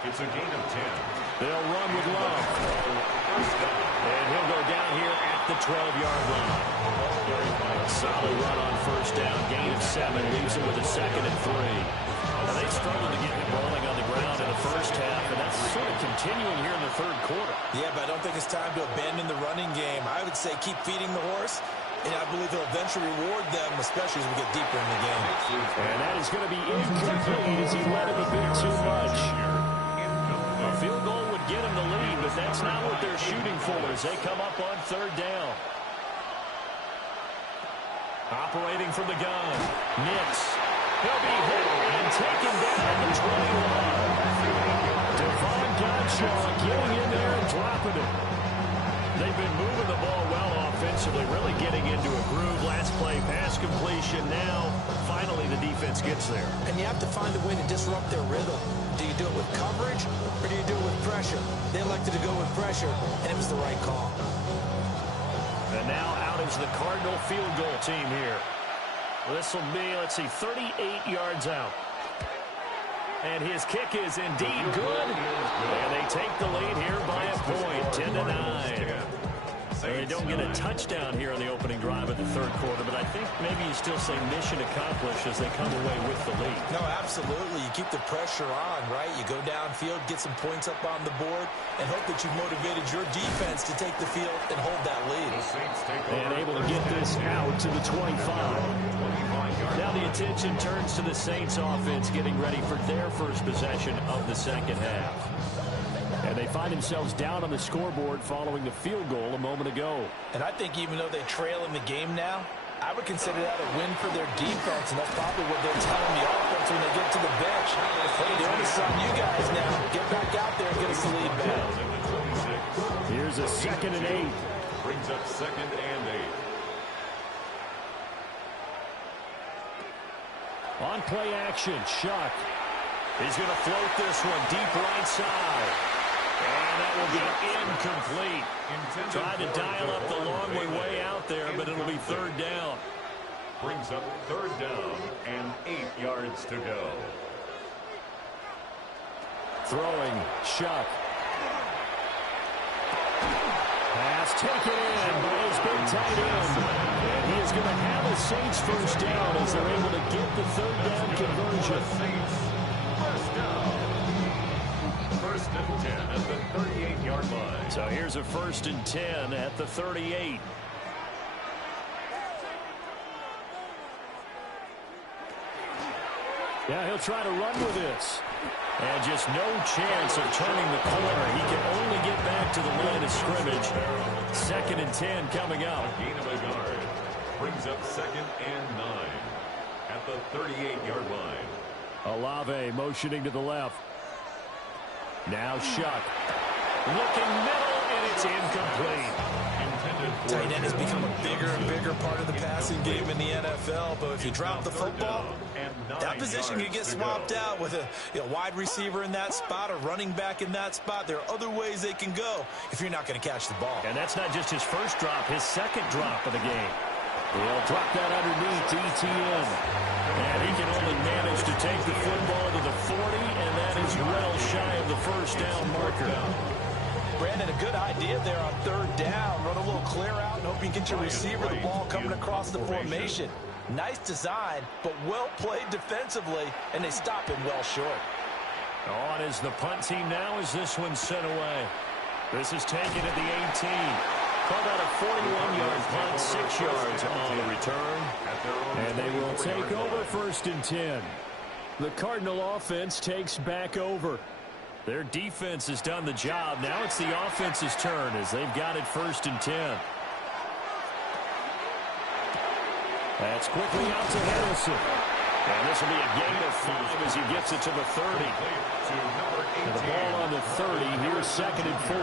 It's a gain of 10. They'll run with Love. And he'll go down here at the 12-yard line. Solid run on first down. Gain of 7. Leaves him with a 2nd and 3. Now, they struggled to get him rolling on the ground in the first half, and that's sort of continuing here in the third quarter. Yeah, but I don't think it's time to abandon the running game. I would say keep feeding the horse, and I believe he'll eventually reward them, especially as we get deeper in the game. And that is going to be incomplete as he led him a bit too much. A field goal would get him the lead, but that's not what they're shooting for as they come up on third down. Operating from the gun, Nix. He'll be hit and taken down at the 21. Devon Godshaw getting in there and dropping it. They've been moving the ball well offensively, really getting into a groove. Last play, pass completion. Now, finally, the defense gets there. And you have to find a way to disrupt their rhythm. Do you do it with coverage, or do you do it with pressure? They elected to go with pressure, and it was the right call. And now out is the Cardinal field goal team here. This will be, let's see, 38 yards out. And his kick is indeed good. And they take the lead here by a point, 10-9. They don't get a touchdown here on the opening drive of the third quarter, but I think maybe you still say mission accomplished as they come away with the lead. No, absolutely. You keep the pressure on, right? You go downfield, get some points up on the board, and hope that you've motivated your defense to take the field and hold that lead. And able to get this out to the 25. Now the attention turns to the Saints offense getting ready for their first possession of the second half. And they find themselves down on the scoreboard following the field goal a moment ago. And I think even though they trail in the game now, I would consider that a win for their defense, and that's probably what they're telling the offense when they get to the bench. Hey, the onus is on you guys now. Get back out there and get us the lead back. Here's a 2nd and 8. Brings up 2nd and 8. On play action, Shuck. He's going to float this one deep right side. And that will be incomplete. Tried to dial up the long way out there, but it'll be third down. Brings up third down and 8 yards to go. Throwing, Shuck. Pass taken in by his big tight end. And he is going to have a Saints first down as they're able to get the third down conversion. First down. First and 10 at the 38-yard line. So here's a 1st and 10 at the 38. Yeah, he'll try to run with this. And just no chance of turning the corner. He can only get back to the line of scrimmage. 2nd and 10 coming up. A gain of a yard. Brings up 2nd and 9 at the 38-yard line. Olave motioning to the left. Now Shuck. Looking middle, and it's incomplete. Tight end has become a bigger and bigger part of the passing game in the NFL, but if you drop the football, that position can get swapped out with a wide receiver in that spot, a running back in that spot. There are other ways they can go if you're not going to catch the ball. And that's not just his first drop, his second drop of the game. He'll drop that underneath to ETN. And he can only manage to take the football to the 40, and that is well shy of the first down marker. Brandon, a good idea there on 3rd down. Run a little clear out and hope you get your receiver the ball coming across the formation. Nice design, but well played defensively, and they stop him well short. On is the punt team now as this one's sent away. This is taken at the 18. Called out a 41-yard punt, 6 yards on the return. And they will take over 1st and 10. The Cardinal offense takes back over. Their defense has done the job. Now it's the offense's turn as they've got it 1st and 10. That's quickly out to Harrison. And this will be a gain of 5 as he gets it to the 30. And the ball on the 30. Here's 2nd and 4.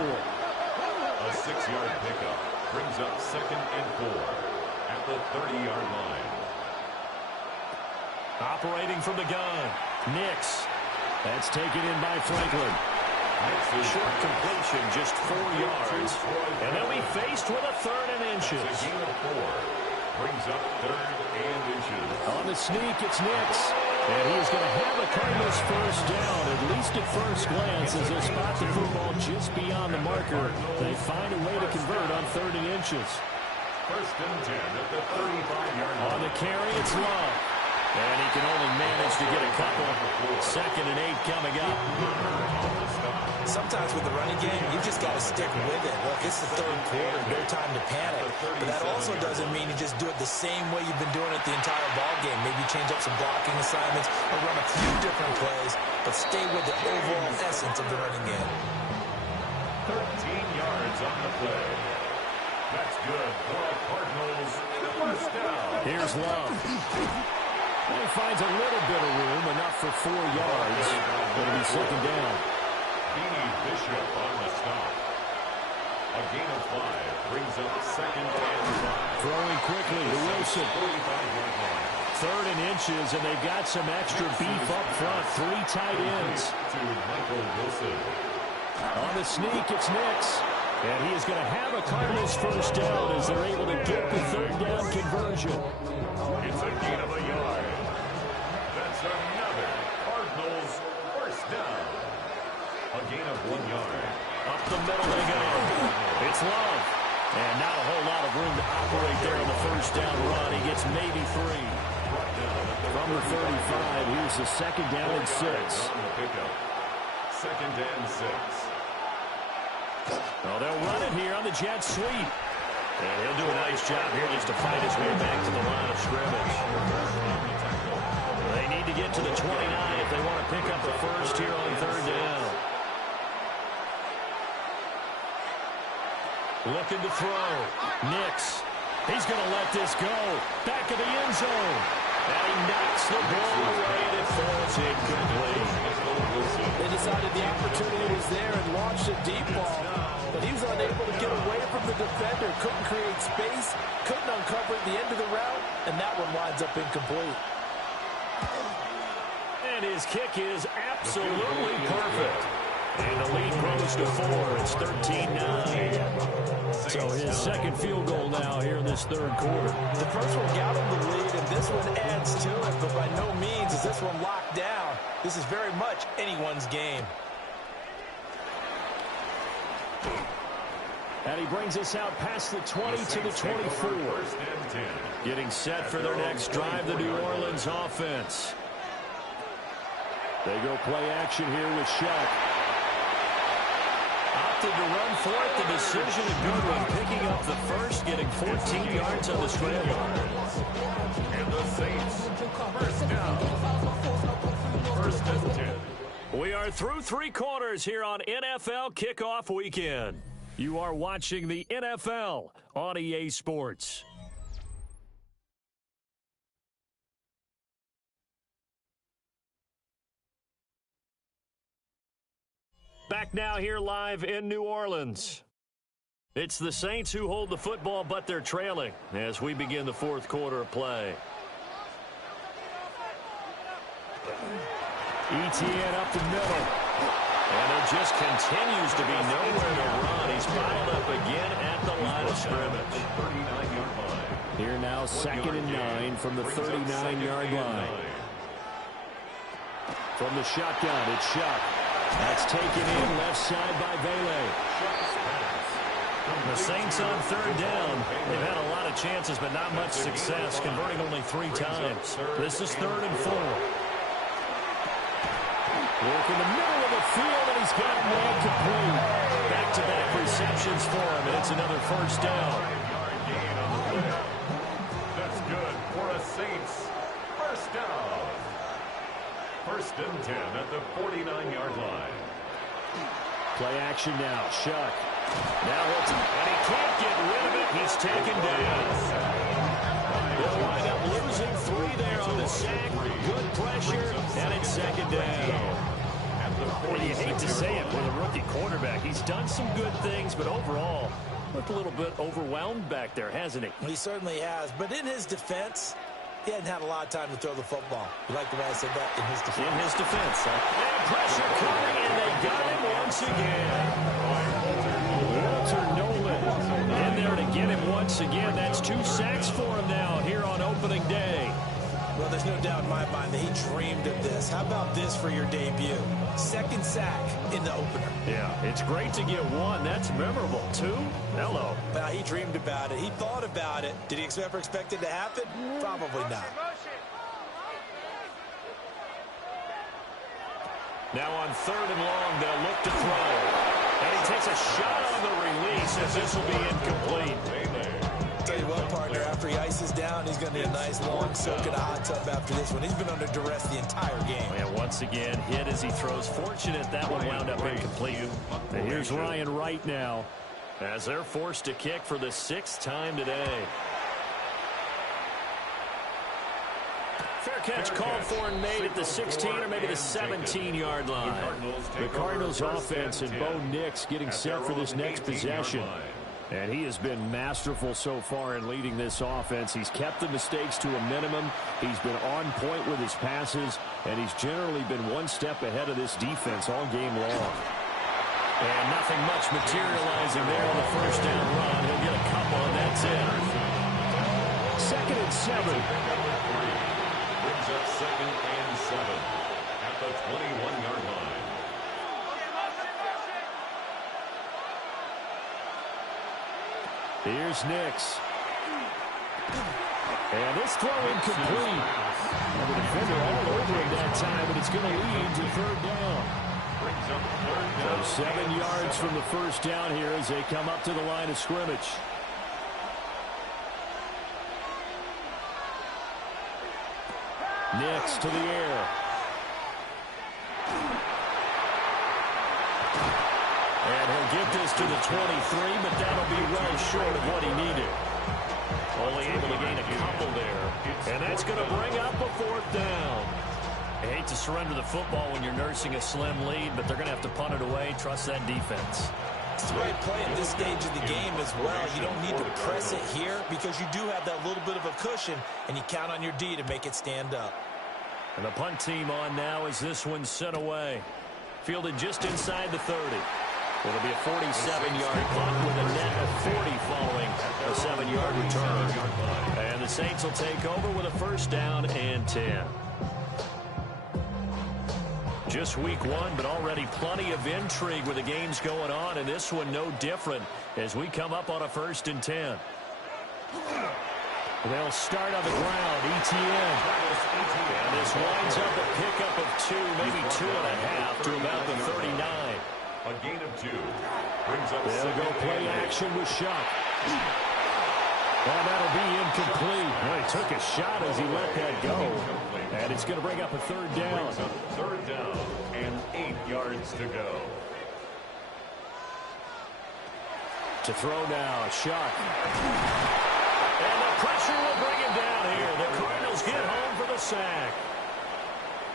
A 6-yard pickup brings up 2nd and 4 at the 30-yard line. Operating from the gun, Nix. That's taken in by Franklin. Short completion, just 4 yards. And they'll be faced with a 3rd and inches. A gain of 4 brings up 3rd and inches. On the sneak, it's Nix. And he's going to have the Cardinals first down, at least at first glance, as they spot the football just beyond the marker. They find a way to convert on 3rd and inches. 1st and 10 at the 35-yard line. On the carry, it's Love. And he can only manage to get a couple. 2nd and 8 coming up. Sometimes with the running game, you just got to stick with it. Look, it's the 3rd quarter, no time to panic. But that also doesn't mean you just do it the same way you've been doing it the entire ball game. Maybe change up some blocking assignments or run a few different plays, but stay with the overall essence of the running game. 13 yards on the play. That's good for the Cardinals. First down. Here's Love. He finds a little bit of room, enough for 4 yards. It'll be 2nd down. Beanie Bishop on the stop. A gain of 5 brings up 2nd and 5. Throwing quickly to Wilson. 45-yard line. 3rd and inches, and they've got some extra beef up front. 3 tight ends. To Michael Wilson. On the sneak, it's Nix. And he is going to have a Cardinals first down as they're able to get the 3rd down conversion. It's a gain of a yard. That's another Cardinals first down. A gain of 1 yard. Up the middle they go. It's Love. And not a whole lot of room to operate there on the first down run. He gets maybe 3. From the 35, here's the 2nd down and 6. 2nd and 6. Well, they'll run it here on the jet sweep. And he'll do a nice job here just to fight his way back to the line of scrimmage. They need to get to the 29 if they want to pick up the first here on 3rd down. Looking to throw. Nix. He's going to let this go. Back of the end zone. And he knocks the ball away and it falls incomplete. They decided the opportunity was there and launched a deep ball, but he was unable to get away from the defender, couldn't create space, couldn't uncover the end of the route, and that one winds up incomplete. And his kick is absolutely perfect. And the lead grows to 4. It's 13-9. So his 2nd field goal now here in this 3rd quarter. The first one got him the lead, and this one adds to it, but by no means is this one locked down. This is very much anyone's game. And he brings us out past the 20 to the 24. Getting set for their next drive, the New Orleans offense. They go play action here with Shuck. Opted to run for it. The decision a good one. Picking up the first, getting 14 yards on the scramble. And the Saints, first down. First and 10. We are through three quarters here on NFL Kickoff Weekend. You are watching the NFL on EA Sports. Back now here live in New Orleans. It's the Saints who hold the football, but they're trailing as we begin the fourth quarter of play. ETN up the middle. And there just continues to be nowhere to run. He's piled up again at the line of scrimmage. Here now, 2nd and 9 from the 39-yard line. From the shotgun, it's Shuck. That's taken in left side by Vele. The Saints on third down. They've had a lot of chances, but not much success, converting only 3 times. This is 3rd and 4. Work in the middle of the field, and he's got him ran complete. Back-to-back receptions for him, and it's another first down. That's good for a Saints first down. 1st and 10 at the 49-yard line. Play action now. Shuck. Now it's, and he can't get rid of it. He's taken down. They'll wind up losing 3 there on the sack. Good pressure, and it's 2nd down. And you hate to say it with a rookie quarterback. He's done some good things, but overall, looked a little bit overwhelmed back there, hasn't he? He certainly has. But in his defense, he hadn't had a lot of time to throw the football. You like the way I said that? In his defense. In his defense. And pressure coming, and they got him once again. Walter Nolan in there to get him once again. That's 2 sacks for him now here on opening day. Well, there's no doubt in my mind that he dreamed of this. How about this for your debut? 2nd sack in the opener. Yeah, it's great to get 1. That's memorable. 2? Hello. Well, he dreamed about it. He thought about it. Did he ever expect it to happen? Probably not. Now on 3rd and long, they'll look to throw. And he takes a shot on the release, as this will be incomplete. Tell you what, partner, after he ices down, he's going to need a nice long soak in a hot tub after this one. He's been under duress the entire game. And once again, hit as he throws. Fortunate that one wound up incomplete. And here's Ryan Wright now, as they're forced to kick for the 6th time today. Fair catch called for and made at the 16 or maybe the 17-yard line. The Cardinals offense and Bo Nix getting set for this next possession. And he has been masterful so far in leading this offense. He's kept the mistakes to a minimum. He's been on point with his passes, and he's generally been 1 step ahead of this defense all game long. And nothing much materializing there on the first down run. He'll get a couple, and that's it. 2nd and 7. Brings up 2nd and 7 at the 21-yard line. Here's Nix. And this throw incomplete. And the defender all over him that time, but it's going to lead to 3rd down. So 7 yards from the first down here as they come up to the line of scrimmage. Nix to the air. And he'll get this to the 23, but that'll be well short of what he needed. Only able to gain a couple there. And that's going to bring up a 4th down. I hate to surrender the football when you're nursing a slim lead, but they're going to have to punt it away. Trust that defense. It's the right play at this stage of the game as well. You don't need to press it here because you do have that little bit of a cushion, and you count on your D to make it stand up. And the punt team on now as this one's sent away. Fielded just inside the 30. It'll be a 47-yard punt with a net of 40 following a 7-yard return. And the Saints will take over with a 1st down and 10. Just week 1, but already plenty of intrigue with the games going on, and this one no different as we come up on a 1st and 10. They'll start on the ground, ETN. And this winds up a pickup of 2, maybe 2.5 to about the 39. A gain of 2. Brings up they'll go play action with Shuck. And that'll be incomplete. Well, he took a shot as he let that go. And it's going to bring up a 3rd down. 3rd down and 8 yards to go. To throw now, Shuck. And the pressure will bring him down here. The Cardinals get home for the sack.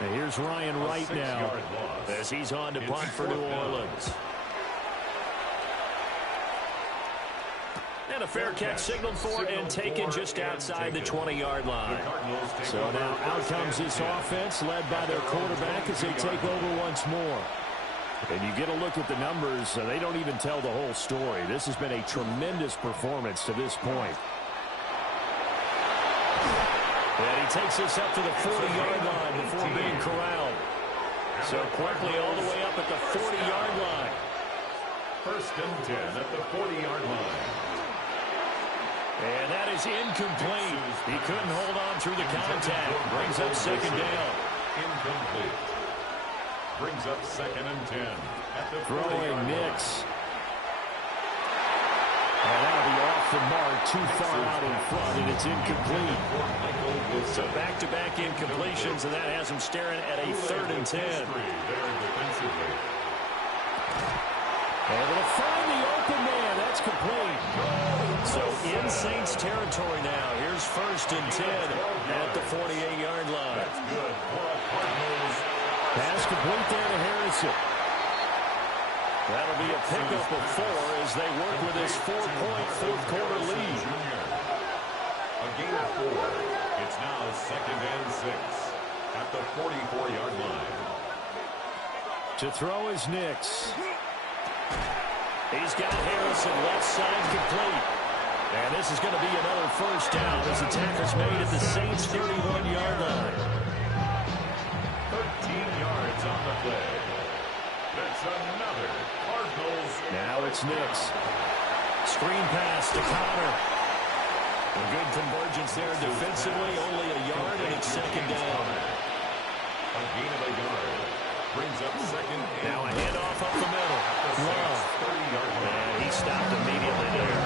And here's Ryan Wright now as he's on to punt for New Orleans. And a fair catch signaled for and taken just outside the 20-yard line. So now out comes this offense led by their quarterback as they take over once more. And you get a look at the numbers, they don't even tell the whole story. This has been a tremendous performance to this point. And he takes this up to the 40-yard line before being corralled. So quickly all the way up at the 40-yard line. 1st and 10 at the 40-yard line. And that is incomplete. He couldn't hold on through the contact. Brings up 2nd down. Incomplete. Brings up 2nd and 10 at the 40-yard throwing line. Nix. And that'll be off the mark, too far out in front, and it's incomplete. So back-to-back incompletions, and that has him staring at a 3rd and 10. Able to find the open man. That's complete. So in Saints territory now. Here's 1st and 10 at the 48-yard line. That's good for a Cardinals. Pass complete there to Harrison. That'll be a pickup of 4 as they work with this 4-point 4th-quarter lead. A gain of 4. It's now 2nd and 6 at the 44-yard line. To throw is Nix. He's got Harrison left side complete. And this is going to be another 1st down as the tackle's made at the Saints' 31-yard line. 13 yards on the play. That's another Cardinals. Now it's Nix. Screen pass to Connor. A good convergence there defensively. Only a yard, and it's 2nd down. A gain of a yard. Brings up 2nd and now a handoff up the middle. Love. And he stopped immediately there.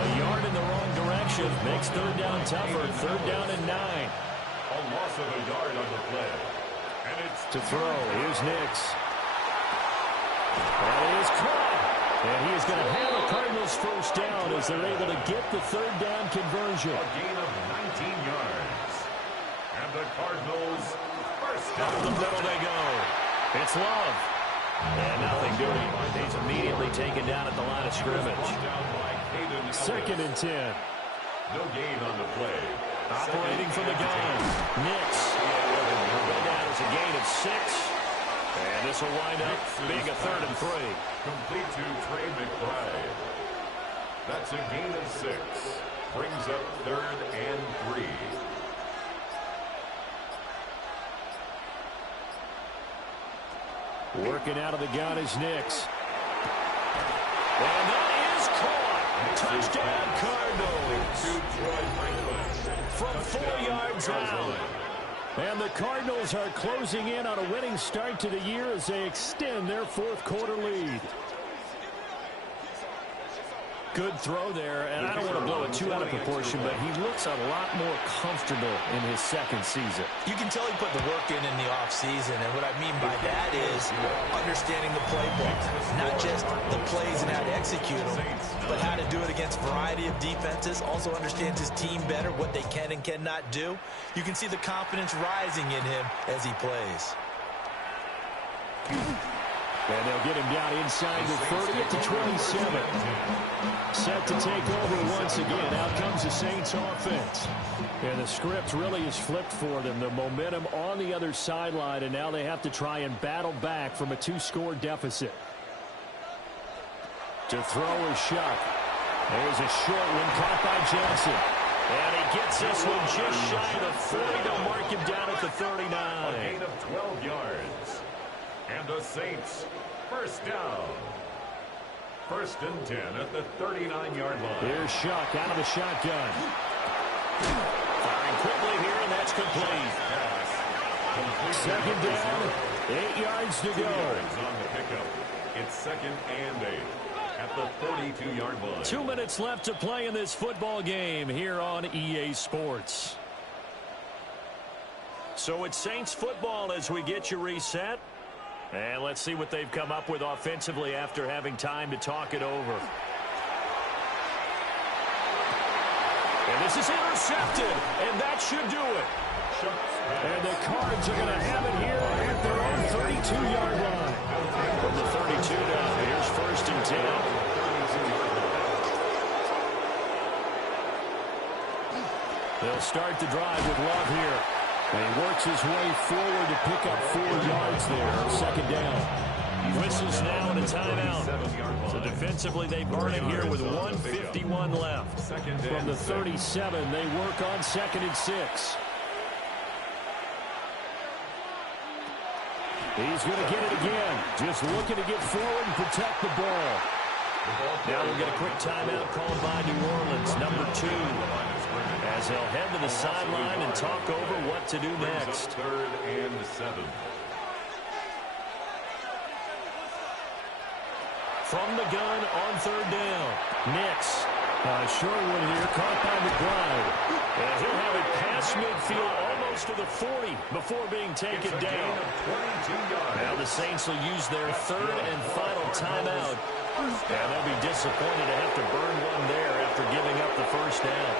A yard in the wrong direction. Makes 3rd down tougher. 3rd down and 9. A loss of a yard on the play. And it's to throw. Here's Nix. That is caught. And he is going to have a Cardinals 1st down as they're able to get the 3rd down conversion. A gain of 19 yards. And the Cardinals 1st down. Up the middle they go. It's Love. And nothing doing. He's immediately taken down at the line of scrimmage. 2nd and 10. No gain on the play. Operating from the gun. Nix. That is a gain of 6. And this will wind up being a 3rd and 3. Complete to Trey McBride. That's a gain of 6. Brings up 3rd and 3. Working out of the gun is Nix. And that is caught. Touchdown Cardinals. From 4 yards out. And the Cardinals are closing in on a winning start to the year as they extend their 4th-quarter lead. Good throw there, and I don't want to blow it too out of proportion, but he looks a lot more comfortable in his 2nd season. You can tell he put the work in the offseason, and what I mean by that is understanding the playbook. Not just the plays and how to execute them, but how to do it against a variety of defenses. Also understands his team better, what they can and cannot do. You can see the confidence rising in him as he plays. And they'll get him down inside the 30 at the 27. Set to take over once again. Out comes the Saints offense. And the script really is flipped for them. The momentum on the other sideline, and now they have to try and battle back from a 2-score deficit. To throw is Shuck. There's a short one caught by Johnson. And he gets this one just shy of the 40 to mark him down at the 39. A gain of 12 yards. And the Saints, first down. First and 10 at the 39-yard line. Here's Shuck out of the shotgun. Firing quickly here, and that's complete. Second down, 8 yards to go. 2 yards on the pickup. It's second and 8 at the 42-yard line. 2 minutes left to play in this football game here on EA Sports. So it's Saints football as we get you reset. And let's see what they've come up with offensively after having time to talk it over. And this is intercepted, and that should do it. And the Cards are going to have it here at their own 32-yard line. From the 32 down, here's first and 10. They'll start the drive with Love here. And he works his way forward to pick up 4 yards there. Second down. Whistles now and a timeout. So defensively, they burn it here with 1:51 left. From the 37, they work on second and 6. He's going to get it again. Just looking to get forward and protect the ball. Now we'll get a quick timeout called by New Orleans, number 2. As they'll head to the sideline and talk over what to do next. Third and 7. From the gun on third down. Nix. Sherwood here caught by McBride. And he'll have it past midfield almost to the 40 before being taken down. Now the Saints will use their third and final timeout. And they'll be disappointed to have to burn one there after giving up the first down.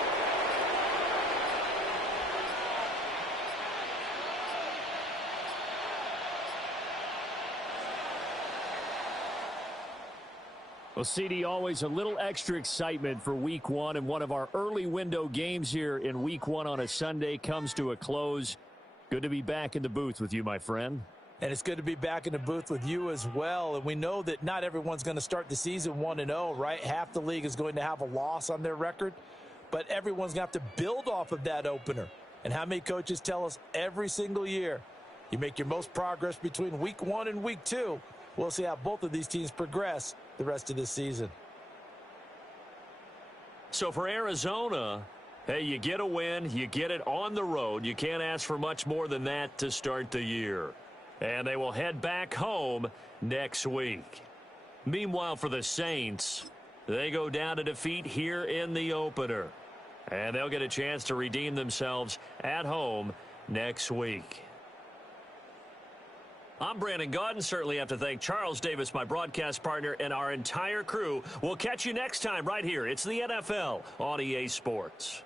Well, CD, always a little extra excitement for Week 1, and one of our early window games here in Week 1 on a Sunday comes to a close. Good to be back in the booth with you, my friend. And it's good to be back in the booth with you as well. And we know that not everyone's going to start the season 1-0, right? Half the league is going to have a loss on their record, but everyone's going to have to build off of that opener. And how many coaches tell us every single year, you make your most progress between Week 1 and Week 2. We'll see how both of these teams progress the rest of this season. So for Arizona, hey, you get a win, you get it on the road. You can't ask for much more than that to start the year. And they will head back home next week. Meanwhile, for the Saints, they go down to defeat here in the opener. And they'll get a chance to redeem themselves at home next week. I'm Brandon Gaudin. Certainly have to thank Charles Davis, my broadcast partner, and our entire crew. We'll catch you next time right here. It's the NFL on EA Sports.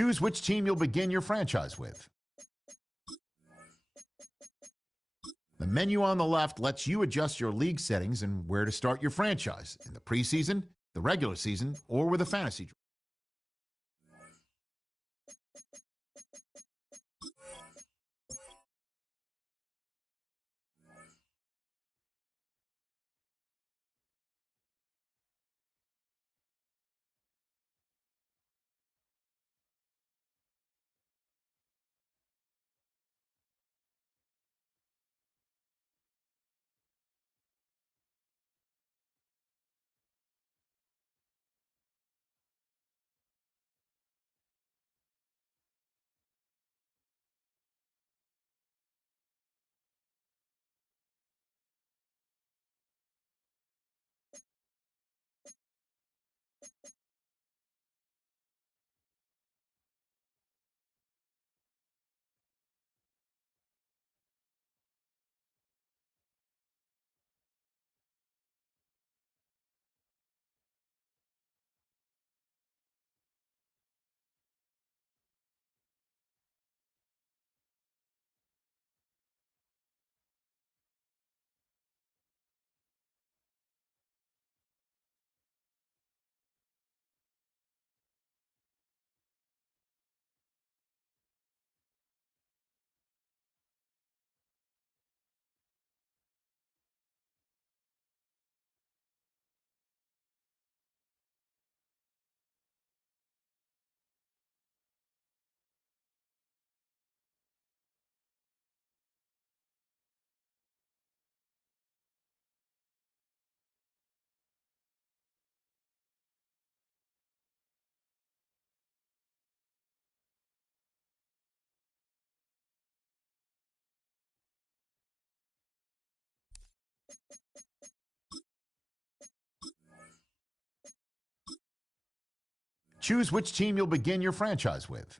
Choose which team you'll begin your franchise with. The menu on the left lets you adjust your league settings and where to start your franchise in the preseason, the regular season, or with a fantasy draft. Choose which team you'll begin your franchise with.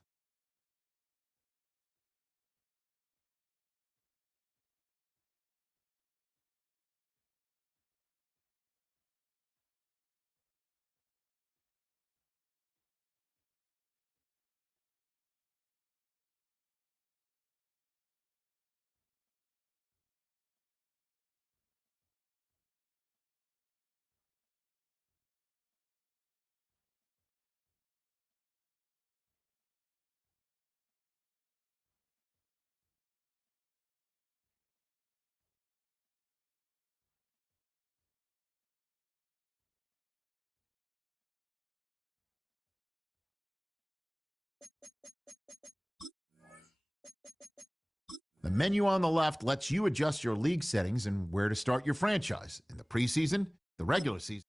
The menu on the left lets you adjust your league settings and where to start your franchise in the preseason, the regular season.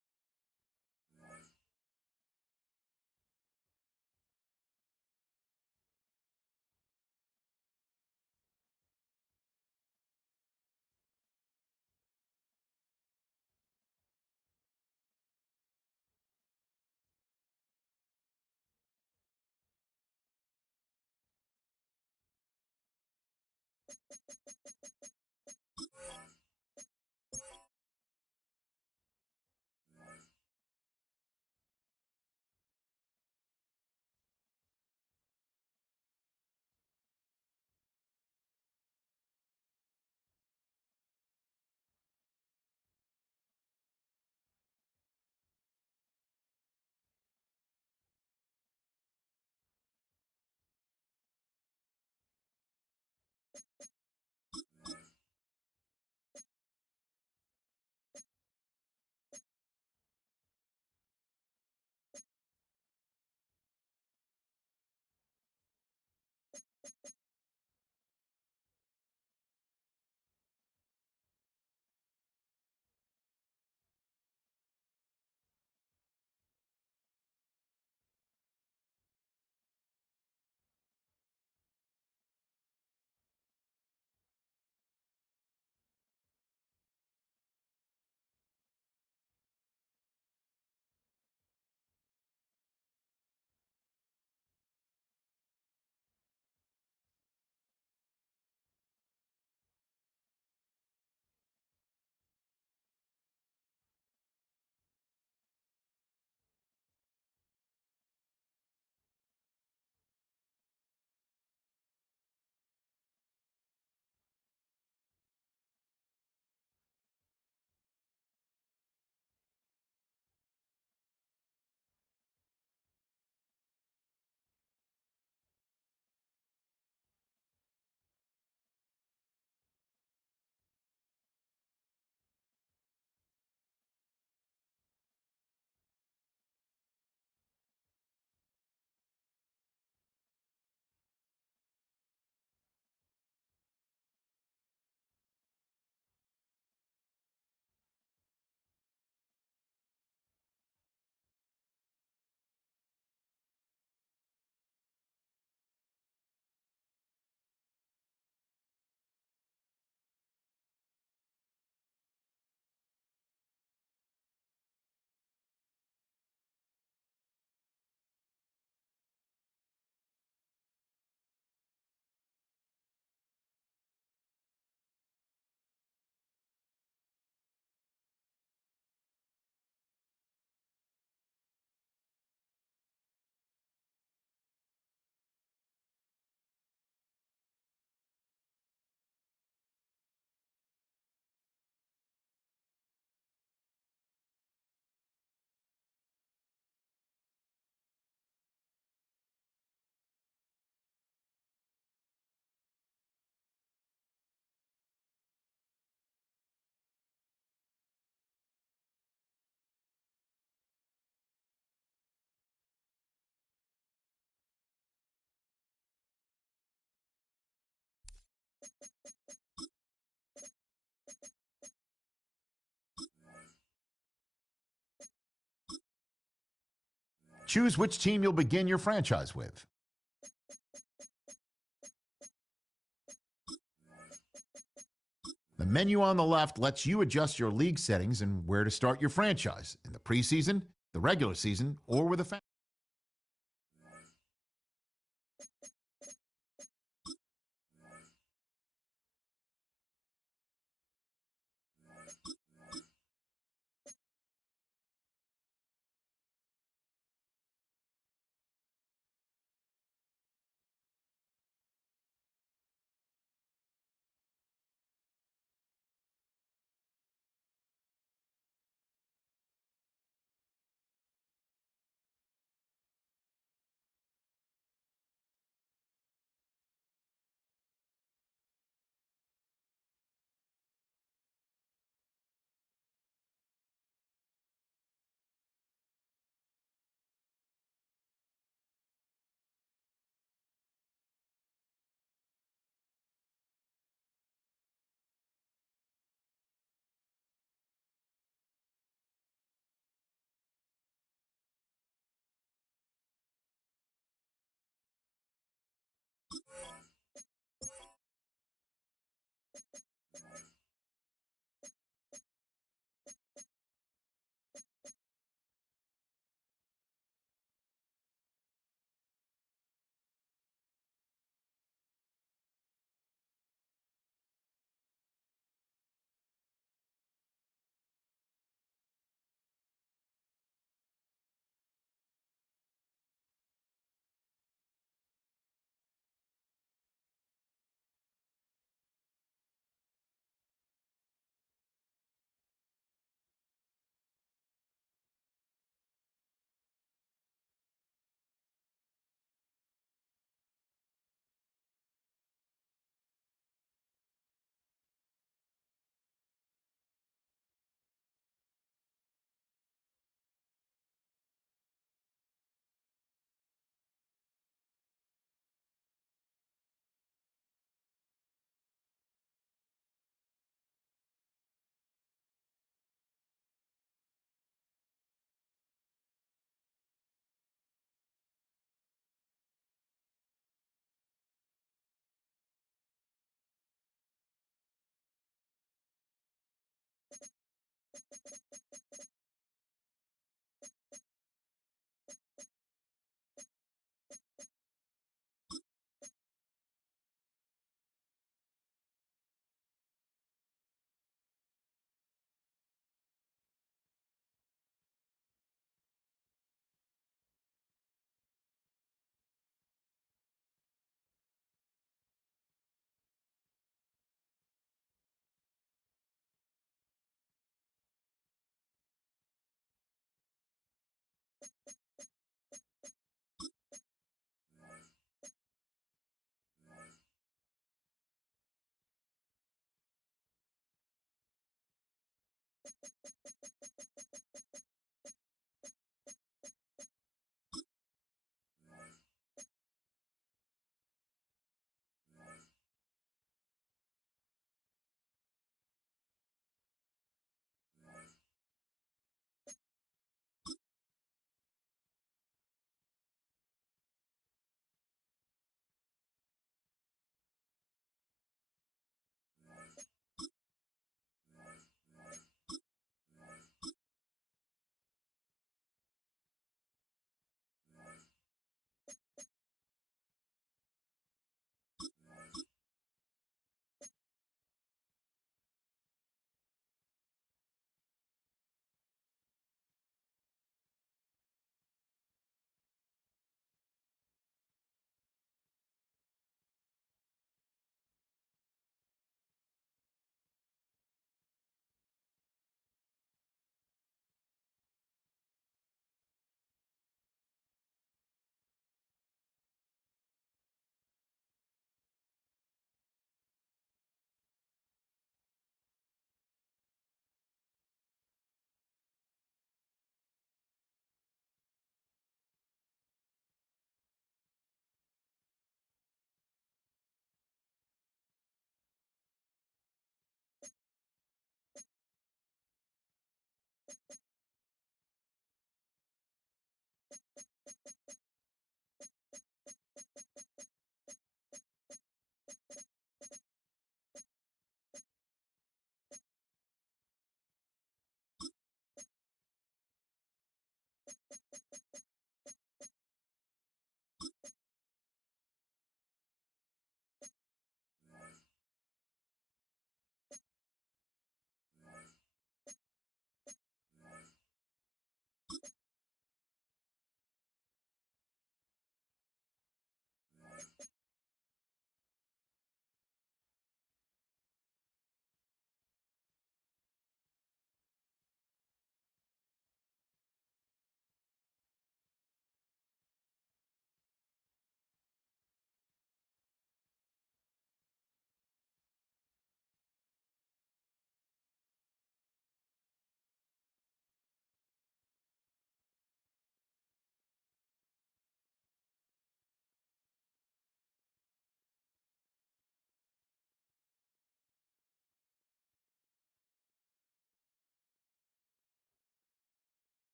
Choose which team you'll begin your franchise with. The menu on the left lets you adjust your league settings and where to start your franchise in the preseason, the regular season, or with a fan.